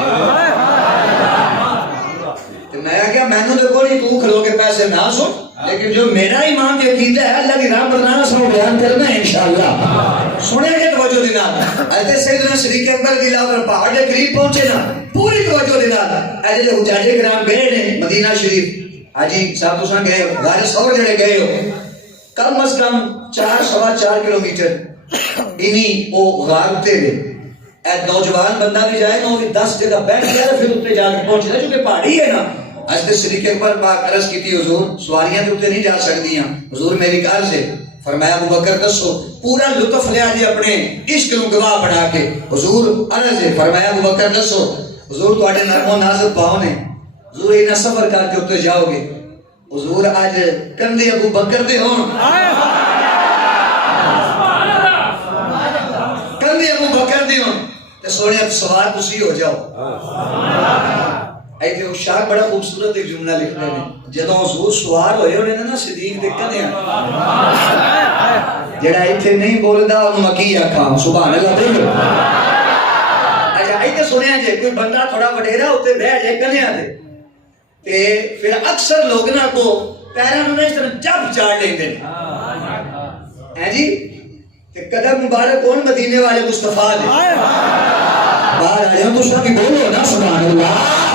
تو میں کہا مینوں دے کوئی تو کھلو کے پیسے نہ سن لیکن جو میرا ایمان کی عقیدہ ہے اللہ کی راہ بتانا سو بیان کرنا ہے انشاءاللہ سنے گے توجہ دینا حضرت سیدنا صدیق اکبر رضی اللہ عنہ پہاڑ کے قریب پہنچے نا پوری توجہ دینا ایسے حجاج کرام گئے نے مدینہ شریف حاجی صاحب تساں گئے غار ثور جڑے گئے ہو کم از کم 4.25 کلومیٹر انہی وہ غار تے اے نوجوان بندہ بھی جائے نا وہ 10 جگہ بیٹھ گیا پھر اتنے جا کے پہنچے چونکہ پہاڑی ہے نا حضرت صدیق اکبر پاک عرض کی تھی حضور سواریاں تو نہیں جا سکتی ہیں حضور میری کار سے فرمایا ابو بکر دسو پورا لطف لیا جی اپنے عشق کو گواہ بنا کے حضور عرض ہے فرمایا ابو بکر دسو حضور تواڈے نرم و نازک پاؤں نے حضور اینا سفر کر کے اتنے جاؤ گے حضور آج کندھے ابو بکر دے ہون کندھے ابو بکر دے ہون تے سونے سوار تسی ہو جاؤ ایتھے وہ شاہ بڑا خوبصورت ایک جملہ لکھ رہے ہیں جدوں حضور سوار ہوئے انہوں نے نا صدیق دے کندھے جڑا ایتھے نہیں بولدا اونوں مکی آکھاں سبحان اللہ بولو اچھا ایتھے سنیا جے کوئی بندہ تھوڑا وڈیرا اوتے بیٹھ جائے کندھیاں تے تے پھر اکثر لوگ نا کو پیراں نوں اس طرح جب چاڑ لیندے ہیں جی تے قدم مبارک کون مدینے والے مصطفیٰ دے باہر آ جاؤ تساں بھی بولو نا سبحان اللہ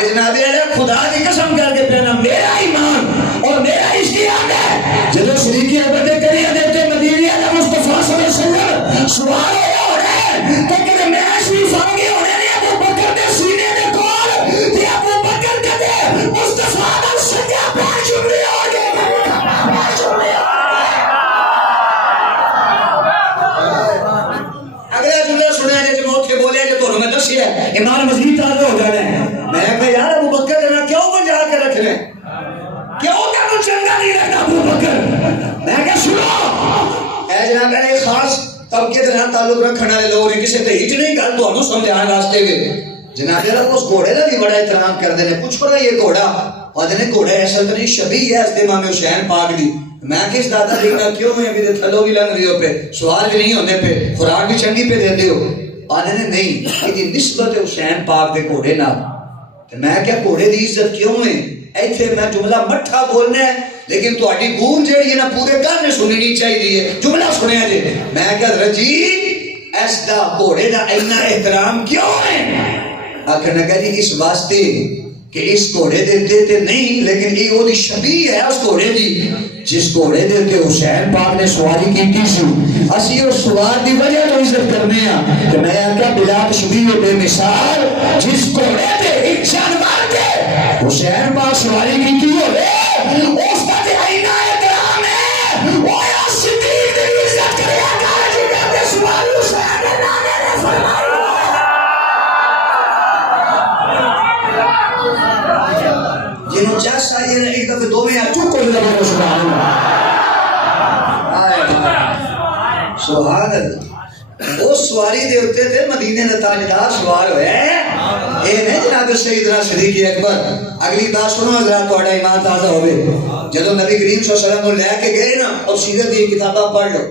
جناب علیہ خدا کی قسم کر کے کہنا میرا ایمان اور میرا اشتیاق ہے جب صدیق اکبر نے کہا دیتے مدینے والے مصطفیٰ صلی اللہ علیہ وسلم سوال ہو رہا ہے کہ میں شریف آگے ہو رہے ہیں ابو بکر دے سینے دے کول تے ابو بکر کہتے مصطفیٰ دا سجا پیر جملے ہو گئے اگلا جملہ سنیا جی موت کے بولے جو تو میں دسیا ایمان مزید تازہ ہو جانا ہے میں کہا یار ابو بکر جنا کیوں بجا کے رکھ لیں کیوں تینوں چنگا نہیں لگتا ابو بکر میں کہا سنو اے جناب میرے خاص طبقے کے ساتھ تعلق رکھنے والے لوگ نے کسی تے ہٹ نہیں گل تانوں سمجھان واسطے وے جناب جڑا اس گھوڑے دا بھی بڑا احترام کردے نے پوچھ پڑا یہ گھوڑا اور نے گھوڑا ایسا تو نہیں شبیہ ہے اس امام حسین پاک دی میں کس دادا دیکھنا کیوں میں ابھی تھلو بھی لنگ رہی ہو پہ سوال بھی نہیں ہونے پہ خوراک بھی چنگی پہ دیتے ہو آنے نے نہیں کہ نسبت حسین پاک دے گھوڑے نہ میں کیا گھوڑے دی عزت کیوں ہے ایتھے میں جملہ مٹھا بولنا ہے لیکن تو اڈی گون جیڑی ہے نا پورے گھر میں سننی چاہیے جملہ سنیا جی میں کہ حضرت جی اس دا گھوڑے دا اینا احترام کیوں ہے آخر نہ کہ اس واسطے کہ اس گھوڑے دے تے نہیں لیکن یہ وہ شبیہ ہے اس گھوڑے دی جس گھوڑے دے تے حسین پاک نے سواری کی سی اسی اس سوار دی وجہ تو عزت کرنے ہیں کہ میں آقا بلا تشبیہ بے مثال جس گھوڑے تے ایک جانور تے حسین پاک سواری کی ہوئے اس کا تے آئینہ احترام ہے وہ یا صدیق دی عزت کرے گا جی میں سواری حسین نانے نے فرمایا جنہوں چاس آئیے نے ایک دفعہ دو میں یا چک کو لگا کو سبحان اللہ سبحان اللہ وہ سواری دے ہوتے تھے مدینے نے تاجدار سوار ہوئے اے نہیں جناب سیدنا صدیق اکبر اگلی بات سنو حضرات توڑا ایمان تازہ ہوئے جدو نبی کریم صلی اللہ علیہ وسلم کو لے کے گئے نا اور سیدت یہ کتابہ پڑھ لو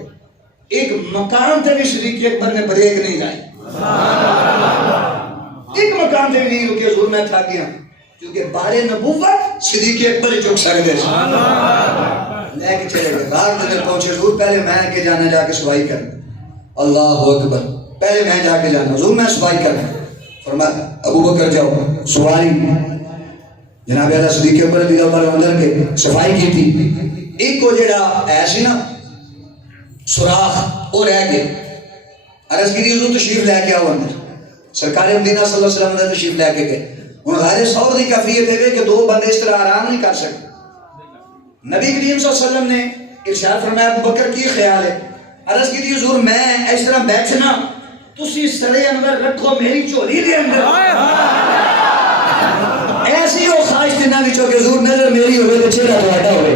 ایک مقام تھے بھی صدیق اکبر نے بریک نہیں لائی ایک مقام تھے بھی نہیں رکے حضور میں تھا گیا کیونکہ بارے نبوت صدیق اکبر چک سکتے لے کے چلے گئے رات میں پہنچے حضور پہلے میں کے جانا جا کے سوائی کرنا اللہ اکبر پہلے میں جا کے جانا حضور میں سوائی کرنا فرمایا ابو بکر جاؤ سواری جناب اللہ صدیق اکبر رضی اللہ عنہ اندر کے صفائی کی تھی ایک کو جڑا ایسی نا سوراخ وہ رہ گئے عرض کی حضور تشریف لے کے آؤ اندر سرکار مدینہ صلی اللہ علیہ وسلم اندر تشریف لے کے گئے انہوں غیر سور دی کیفیت ہے کہ دو بندے اس طرح آرام نہیں کر سکتے نبی کریم صلی اللہ علیہ وسلم نے ارشاد فرمایا ابو بکر کی خیال ہے عرض کی حضور میں اس طرح بیٹھنا تسی سرے اندر رکھو میری چولی دے اندر ایسی ہو خواہش دینا بھی چوکے حضور نظر میری ہوئے تو چہرہ تواڈا ہوئے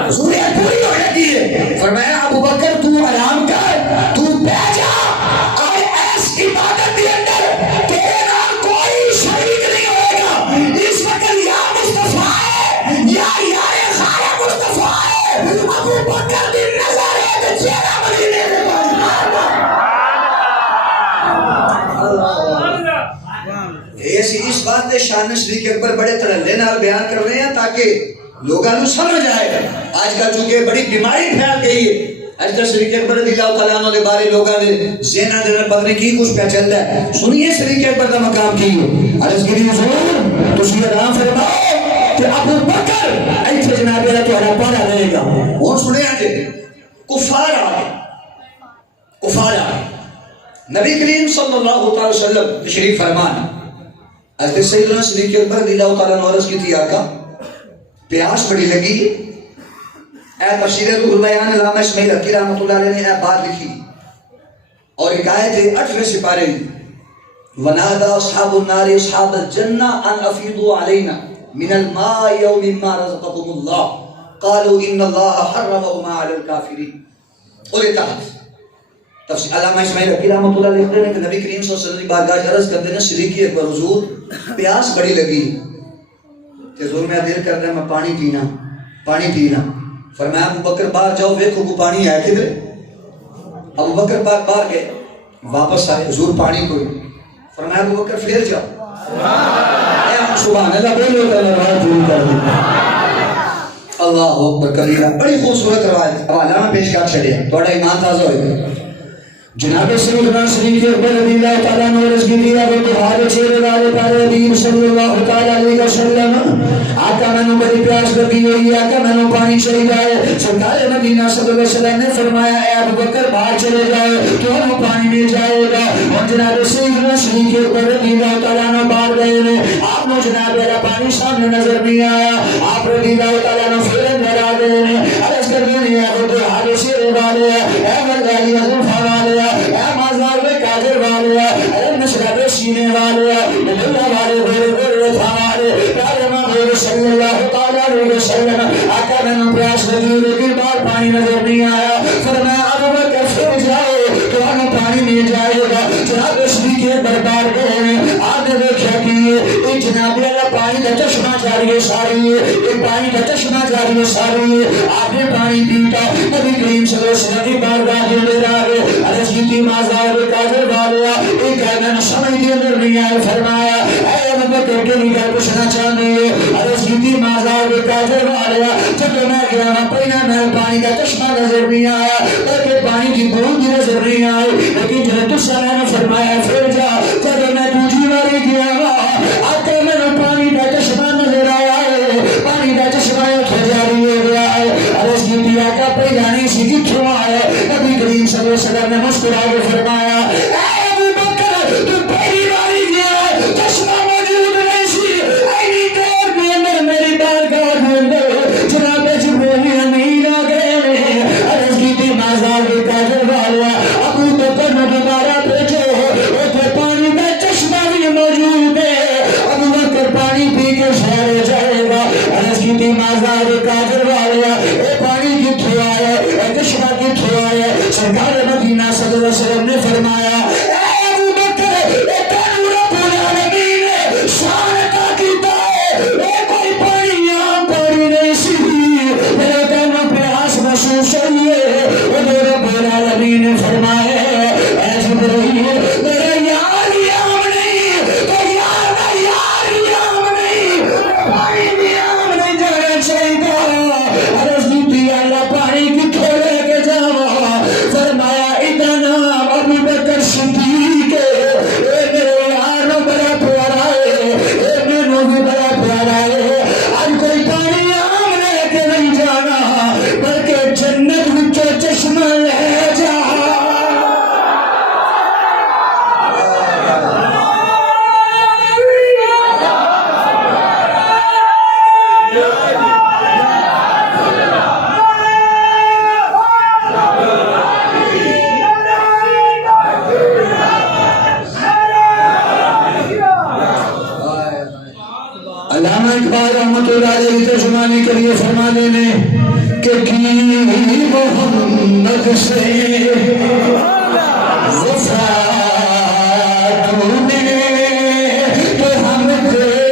حضور یہ پوری ہو جاتی ہے فرمایا ابو بکر تو آرام کر تو بیٹھ جا اور ایس عبادت کے اندر تیرے نام کوئی شریک نہیں ہوئے گا اس وقت یا مصطفیٰ ہے یا یار خیر مصطفیٰ ہے ابو بکر دی نظر ہے تو چہرہ مدینے سے ایسی اس بات نے شان صدیق اکبر بڑے تڑلے نال بیان کر رہے ہیں تاکہ لوگوں کو سمجھ آئے آج کل چونکہ بڑی بیماری پھیل گئی ہے آج کل صدیق اکبر رضی اللہ تعالیٰ عنہ کے بارے لوگوں نے زینا دینا پتہ نہیں کی کچھ پہ چلتا ہے سنیے صدیق اکبر کا مقام کی عرض کی حضور تسی آرام فرماؤ کہ ابو بکر ایتھے جناب اللہ تہاڈا پانا رہے گا اور سنے آجے کفار آ گئے کفار آ گئے نبی کریم صلی اللہ تعالی وسلم تشریف فرمان حضرت سیدنا صدیق اکبر رضی اللہ تعالیٰ عنہ عرض کی تھی آقا پیاس بڑی لگی اے تفسیر روح البیان علامہ اسماعیل حقی رحمۃ اللہ علیہ نے اے بات لکھی اور ایک آیت ہے 8ویں سپارے ونادى اصحاب النار اصحاب الجنہ ان افیضوا علینا من الماء او مما رزقكم اللہ قالوا ان اللہ حرمهما علی الکافرین اور تحت تفسیر علامہ اسماعیل حقی رحمۃ اللہ علیہ لکھتے ہیں کہ نبی کریم صلی اللہ علیہ وسلم کی بارگاہ عرض کرتے ہیں صدیق اکبر حضور پیاس بڑی لگی کہ حضور میں دل کر رہا میں پانی پینا فرمایا ابو بکر باہر جاؤ دیکھو کو پانی ہے کدھر ابو بکر باہر گئے واپس آئے حضور پانی کوئی فرمایا ابو بکر پھر جاؤ سبحان اللہ بولو کہ اللہ پوری کر دی اللہ اکبر کبیرہ بڑی خوبصورت روایت حوالہ میں پیش کر چڑھے تھوڑا ایمان تازہ ہوئے جناب سیدنا صدیق اکبر رضی اللہ تعالیٰ عنہ عرض کی دیا وہ تمہارے چہرے والے پارے حبیب صلی اللہ تعالیٰ علیہ وسلم آقا میں نے بڑی پیاس لگی ہوئی ہے آقا میں نے پانی چاہیے ہے سرکار مدینہ صلی اللہ علیہ وسلم نے فرمایا اے ابو بکر باہر چلے جائے تو وہ پانی مل جائے گا اور جناب سیدنا صدیق اکبر رضی اللہ تعالیٰ عنہ باہر گئے نے آپ نے جناب میرا پانی سامنے نظر نہیں آیا آپ رضی اللہ تعالیٰ عنہ پھر اندر آ گئے نے عرض کر دیا ہے تو ہارے چہرے والے اے مردالی حضور والے اے مازار میں کاجر والے اے نشرب سینے والے اللہ والے بڑے بڑے تھامارے پیارے محمد صلی اللہ تعالیٰ علیہ وسلم آقا میں نے پیاس لگی لیکن بار پانی نظر نہیں آیا فرمایا ابو بکر پھر جاؤ تو ہمیں پانی مل جائے گا جناب صدیق اکبر بار گئے آپ نے دیکھا کہ ایک جناب اللہ پانی کا چشمہ جاری ہے ساری ایک پانی کا چشمہ جاری ہے ساری آپ نے پانی پیتا نبی کریم صلی اللہ علیہ وسلم کی بارگاہ کے اندر آ گئے عرض کی تھی مازار کاجر والے ایک ہے میں نے سمجھ کے اندر نہیں آئے فرمایا اے ابو بکر کے لیے پوچھنا چاہتے ہیں عرض کی مازار کے کاجر والیا جب میں گیا وہاں پہنا میں پانی کا چشمہ نظر نہیں آیا تاکہ پانی کی بوند بھی نظر نہیں آئی لیکن جنہیں تُسا میں نے فرمایا پھر جا جب میں دوجی باری گیا وہاں آکر میں نے پانی کا چشمہ نظر آیا ہے پانی کا چشمہ جاری ہو گیا ہے عرض کی دیا کا پہلانی سی کتھوں آئے نبی کریم صلی اللہ علیہ وسلم نے مسکرا کے فرمایا اے ابو بکر تو پہلی باری گیا چشمہ موجود نہیں سی اینی دیر بھی اندر میری بارگاہ کے اندر جناب جبریل امین آ گئے ہیں عرض کی تھی مازار کے کاجر والا ابو بکر نے دوبارہ بھیجو اوپر پانی کا چشمہ بھی موجود ہے ابو بکر پانی پی کے شہر جائے گا عرض کی تھی مازار کے کاجر والا اے پانی کی تھو آیا اے چشمہ کی تھو آیا سرکار مدینہ صلی اللہ علیہ وسلم نے فرمایا اے ابو بکر اے تینو رب العالمین نے شان عطا کیتا ہے اے کوئی پانی عام پانی نہیں سی میرے تینو پیاس محسوس ہوئی ہے وہ رب العالمین نے فرمایا اے جبرائیل میرے یار عام نہیں تو یار کا یار عام نہیں پانی بھی عام نہیں جانا چاہیے عرض کی اللہ پانی کی تھوڑے کے جاوا فرمایا اتنا ابو بکر صدیق اے میرے یار بڑا پیارا ہے اے مینوں بھی بڑا پیارا ہے آج کوئی پانی عام لے کے نہیں جانا بلکہ جنت وچوں چشمہ لے جا علامہ اقبال رحمت اللہ علیہ ترجمانی کے لیے فرمانے نے کہ کی محمد سے وفا تو نے تو ہم تیرے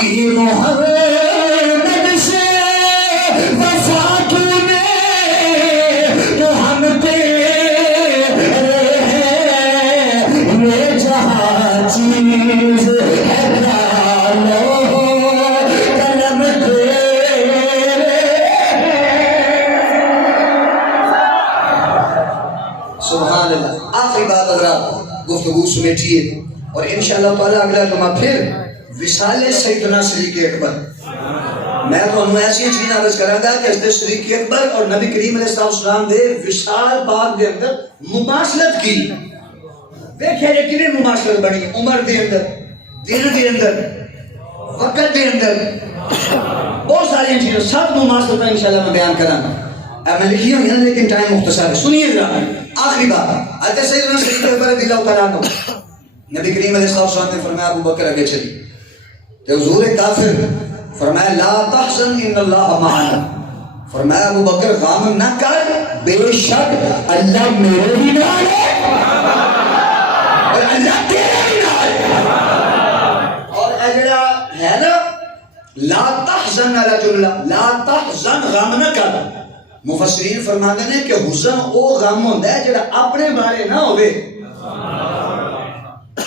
کی محمد سے وفا تو نے تو ہم تیرے چیز ہے لالو قلم سبحان اللہ. آخری بات حضرات گفتگو سمیٹیے اور انشاءاللہ تعالیٰ اگلا جمعہ پھر وصال سیدنا صدیق اکبر میں تو انہوں ایسی چیز عرض کرا گا کہ حضرت صدیق اکبر اور نبی کریم علیہ السلام دے وصال پاک دے اندر مماثلت کی دیکھیں یہ کنہیں مماثلت بڑی عمر دے اندر دل دے اندر وقت دے اندر بہت ساری چیزیں سب مماثلت انشاءاللہ میں بیان کروں گا میں لکھی ہوں یہاں لیکن ٹائم مختصر ہے سنیے ذرا آخری بات حضرت سیدنا صدیق اکبر رضی اللہ تعالیٰ عنہ نبی کریم علیہ السلام نے فرمایا ابو بکر آگے چلی تو حضور کافر فرمایا لا تحزن ان اللہ معنا فرمایا ابو بکر غم نہ کر بے شک اللہ میرے بھی نال ہے اور اللہ تیرے بھی نال ہے اور اجڑا ہے نا لا تحزن علی جملہ لا تحزن غم نہ کر مفسرین فرماتے ہیں کہ حزن او غم ہوتا ہے جڑا اپنے بارے نہ ہوئے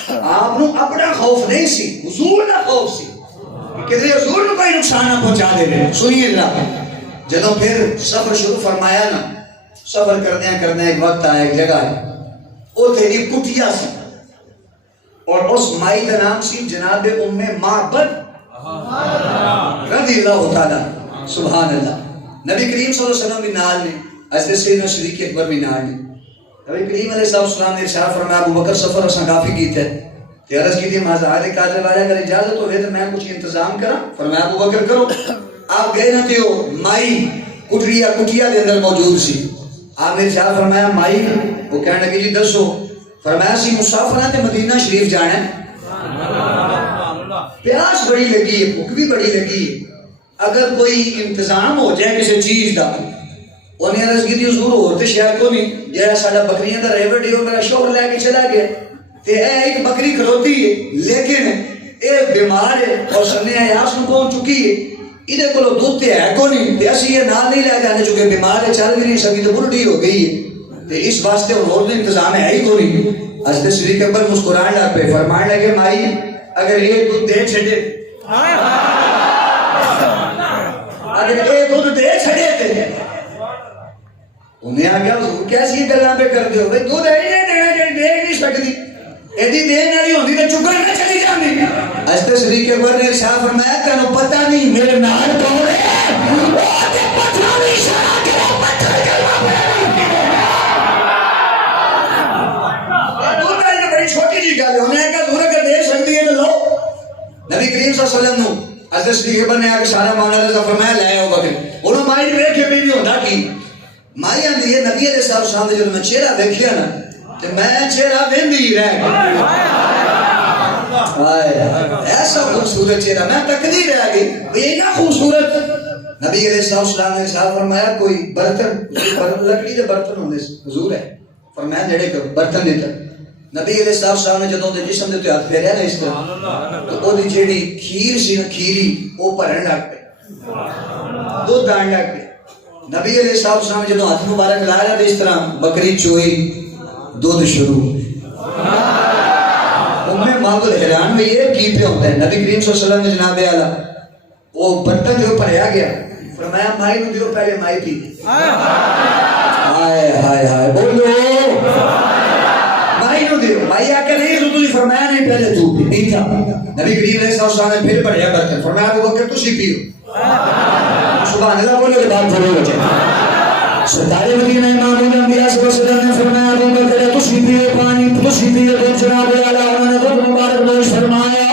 آپ نو اپنا خوف نہیں سی حضور نہ خوف سی کہ حضور نو کوئی نقصان نہ پہنچا دے رہے سنیے اللہ جدوں پھر سفر شروع فرمایا نا سفر کرنے ایک وقت آیا ایک جگہ ہے وہ تیری کٹیا سی اور اس مائی کا نام سی جناب ام معبد رضی اللہ تعالی سبحان اللہ نبی کریم صلی اللہ علیہ وسلم بھی نال نے حضرت سیدنا صدیق اکبر بھی نال نے نبی کریم علیہ السلام نے ارشاد فرمایا ابو بکر سفر اساں کافی کیتا ہے تے عرض کی تھی مازار قادر والے اگر اجازت ہو تو میں کچھ انتظام کراں فرمایا ابو بکر کرو آپ گئے نہ تھے مائی کٹیا دے اندر موجود سی آپ نے ارشاد فرمایا مائی وہ کہنے لگے جی دسو فرمایا سی مسافراں تے مدینہ شریف جانا ہے پیاس بڑی لگی ہے بھوک بھی بڑی لگی ہے اگر کوئی انتظام ہو جائے کسی چیز دا انہیں عرض کی تھی حضور اور تے شاید کو نہیں جہاں ساڈا بکریاں دا ریوٹ ہے میرا شوہر لے کے چلا گیا تے اے ایک بکری کھلوتی ہے لیکن اے بیمار ہے اور سنے عیاس نو پہنچ چکی ہے ادھے کولو دودھ تے ہے کو نہیں تے اسی یہ نال نہیں لے جانے چکے بیمار ہے چل بھی نہیں سکی تو بلڈی ہو گئی ہے تے اس واسطے اور انتظام ہے ہی کو نہیں حضرت صدیق اکبر مسکران لگ پہ فرمان لگے مائی اگر یہ دودھ دے چھڑے تھے انہیں آگیا حضور کیسی گلاں پہ کر دیو بھئی دودھ ہے نہیں دینا جڑی دے نہیں سکتی ایدی دین والی ہوندی تے چکر نہ چلی جاندی حضرت صدیق اکبر نے ارشاد فرمایا تینوں پتہ نہیں میرے نال کون ہے وہ تے پتھر نہیں اشارہ کرے پتھر کلمہ دودھ ہے بڑی چھوٹی جی گل ہے انہیں کہا حضور اگر دے سکتی ہے تو لو نبی کریم صلی اللہ علیہ وسلم نے حضرت صدیق اکبر نے آ کے سارا مانا رضا فرمایا لے آؤ بکر انہوں مائی نے ویکھے بھی نہیں ہوتا کی مائی آندی ہے نبی علیہ السلام دے جدوں میں چہرہ دیکھیا نا تے میں چہرہ ویندی رہ گئی ایسا خوبصورت چہرہ میں تکدی رہ گئی یہ نا خوبصورت نبی علیہ السلام نے ارشاد فرمایا کوئی برتن لکڑی دے برتن ہوندے حضور ہے فرمایا جڑے برتن دیتا نبی علیہ السلام نے جدوں دے جسم دے ہاتھ پھیریا نا اس طرح تو او دی جیڑی کھیر سی نا کھیری او بھرن لگ پئی دودھ آن لگ پئی نبی علیہ السلام جدوں ہاتھ مبارک لایا تے اس طرح بکری چوئی دودھ شروع ماحول حیران میں یہ کی پہ ہوتا ہے نبی کریم صلی اللہ علیہ وسلم نے جناب اعلیٰ وہ برتن جو بھریا گیا فرمایا مائی نو دیو پہلے مائی پی ہائے ہائے ہائے بولو مائی نو دیو مائی آ کے نہیں تو فرمایا نہیں پہلے تو پی تھا نبی کریم علیہ السلام نے پھر بھریا برتن فرمایا ابو بکر تسی پیو سبحان اللہ بولو کہ بات بولو بچے سرکار مدینہ امام الانبیاء صلی اللہ علیہ وسلم نے فرمایا ابو بکر تسی پیو پانی تسی پیو تو جناب اعلیٰ انہوں نے دودھ مبارک نوش فرمایا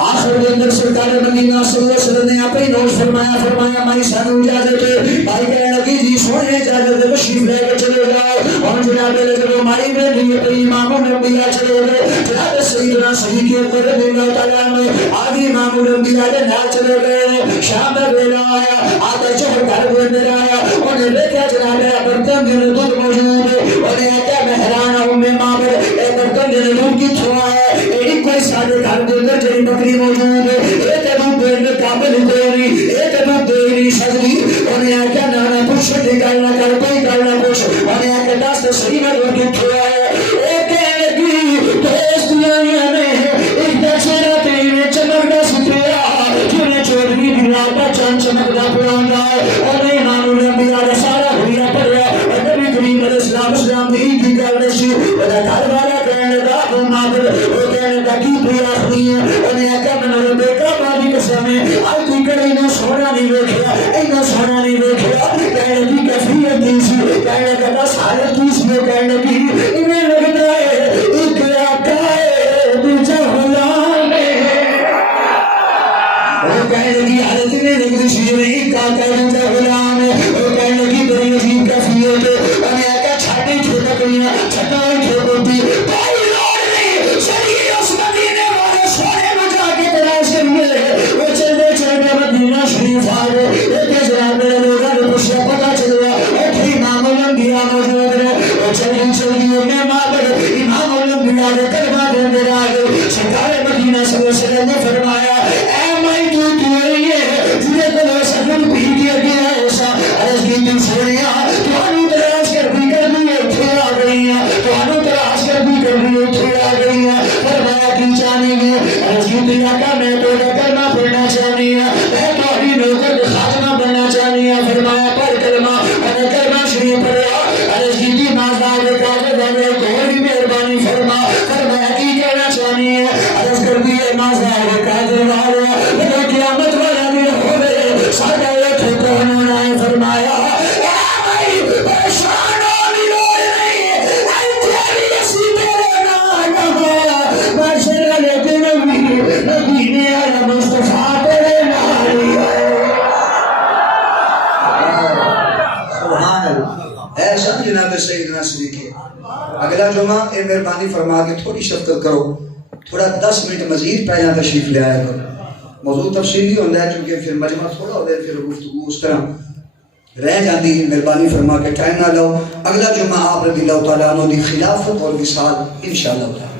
آخر کے اندر سرکار مدینہ صلی اللہ علیہ وسلم نے آپ ہی نوش فرمایا مائی سانو اجازت ہے بھائی کہنے لگی جی سونے اجازت ہے تشریف لے کے چلے جاؤ اور جناب اعلیٰ جب مائی میں لیے پہ امام الانبیاء چلے گئے جناب سیدنا صدیق اکبر رضی اللہ تعالیٰ عنہ آدھی امام الانبیاء کے نال چلے گئے شام میں ویلا آیا آدھا چہر گھر کے اندر آیا انہیں دیکھا جناب برتن دن دودھ موجود انہیں کیا میں حیران ہوں میں مابر اے برتن دن دودھ کی چھوا ہے ایک کوئی سارے گھر کے اندر جڑی بکری موجود ہے ایک دودھ دین میں قابل کوئی ایک دودھ دین نہیں سکتی انہیں کیا نانا پوچھ نکالنا کر کوئی کرنا پوچھ انہیں کیا دست صحیح میں دودھ کی چھوا ہے ایک کہنے لگی دوست نے ایک دچرا تیرے چمکنا ستیا جنہیں چودری دلاتا چند چمکنا پرانا ہے انہیں امام الانبیاء نے سارا ہویا پڑیا نبی کریم علیہ السلام نے کی گل نشی ودا گھر والا کہنے لگا ابو مابر وہ کہنے لگا کی پیا آخری ہے انہیں کہا میں نے بیٹا بابی قسم ہے آج کوئی کرے انہیں سونا نہیں بیٹھیا انہیں سونا نہیں بیٹھیا کہنے لگی کیفیت دیسی کہنے لگا سارے کیس میں کہنے لگی انہیں لگتا ہے ایک آقا ہے دوجہ غلام ہے وہ کہنے لگی حالت نے لگی شیر ایک آقا ہے دوجہ غلام ہے وہ کہنے لگی بڑی عجیب کیفیت ہے انہیں کہا چھاٹی چھوٹا کریاں چھٹائی چھوٹی کوئی لوڑ نہیں چلیے اس مدینے والے سونے بجا کے تلاش کریے وہ چلتے چلتے مدینہ شریف آئے ایک جناب میرے لوگوں نے پوچھا پتہ چلا ایک امام الانبیاء موجود ہے وہ چلی انہیں مابر امام الانبیاء نے کلمہ دے آئے سرکار مدینہ صلی اللہ علیہ وسلم نے فرمایا اے مائی تو رہی ہے جنہیں کو سفر بھی کیا گیا ایسا عرض کی تم سوڑیا تو انہوں تلاش کر بھی کر بھی اتھے آ گئی ہیں تو انہوں تلاش کر بھی کر بھی اتھے آ گئی ہیں فرمایا کی چاہنی گے عرض کی تم آقا میں تو کلمہ پڑھنا چاہنی ہے میں تو ابھی نوکر خاتمہ بننا چاہنی ہے فرمایا پر کلمہ انہیں کلمہ شریف پڑھا عرض کی تم آزاد کاغذ والے کوئی مہربانی فرمایا کی کہنا چاہنی ہے عرض کر بھی ہے مازاد کاغذ والے لیکن قیامت والا بھی ہو گئے ساڑھا ایک کو انہوں نے فرمایا اے بھائی پریشان ہونے لوڑ نہیں تیری اسی میرے نام باشر علیہ نبی نے آیا مصطفیٰ تیرے ناری سبحان اللہ ایسا جناب سیدنا صدیق اگلا جمعہ اے مہربانی فرما کے تھوڑی شفقت کرو تھوڑا 10 منٹ مزید پہلا تشریف لے آیا کرو موضوع تفصیلی ہوتا ہے چونکہ پھر مجمع تھوڑا ہوتا ہے پھر گفتگو اس طرح رہ جاتی ہے مہربانی فرما کے ٹائم نہ لو اگلا جمعہ آپ رضی اللہ تعالیٰ عنہ دی خلافت اور وصال انشاءاللہ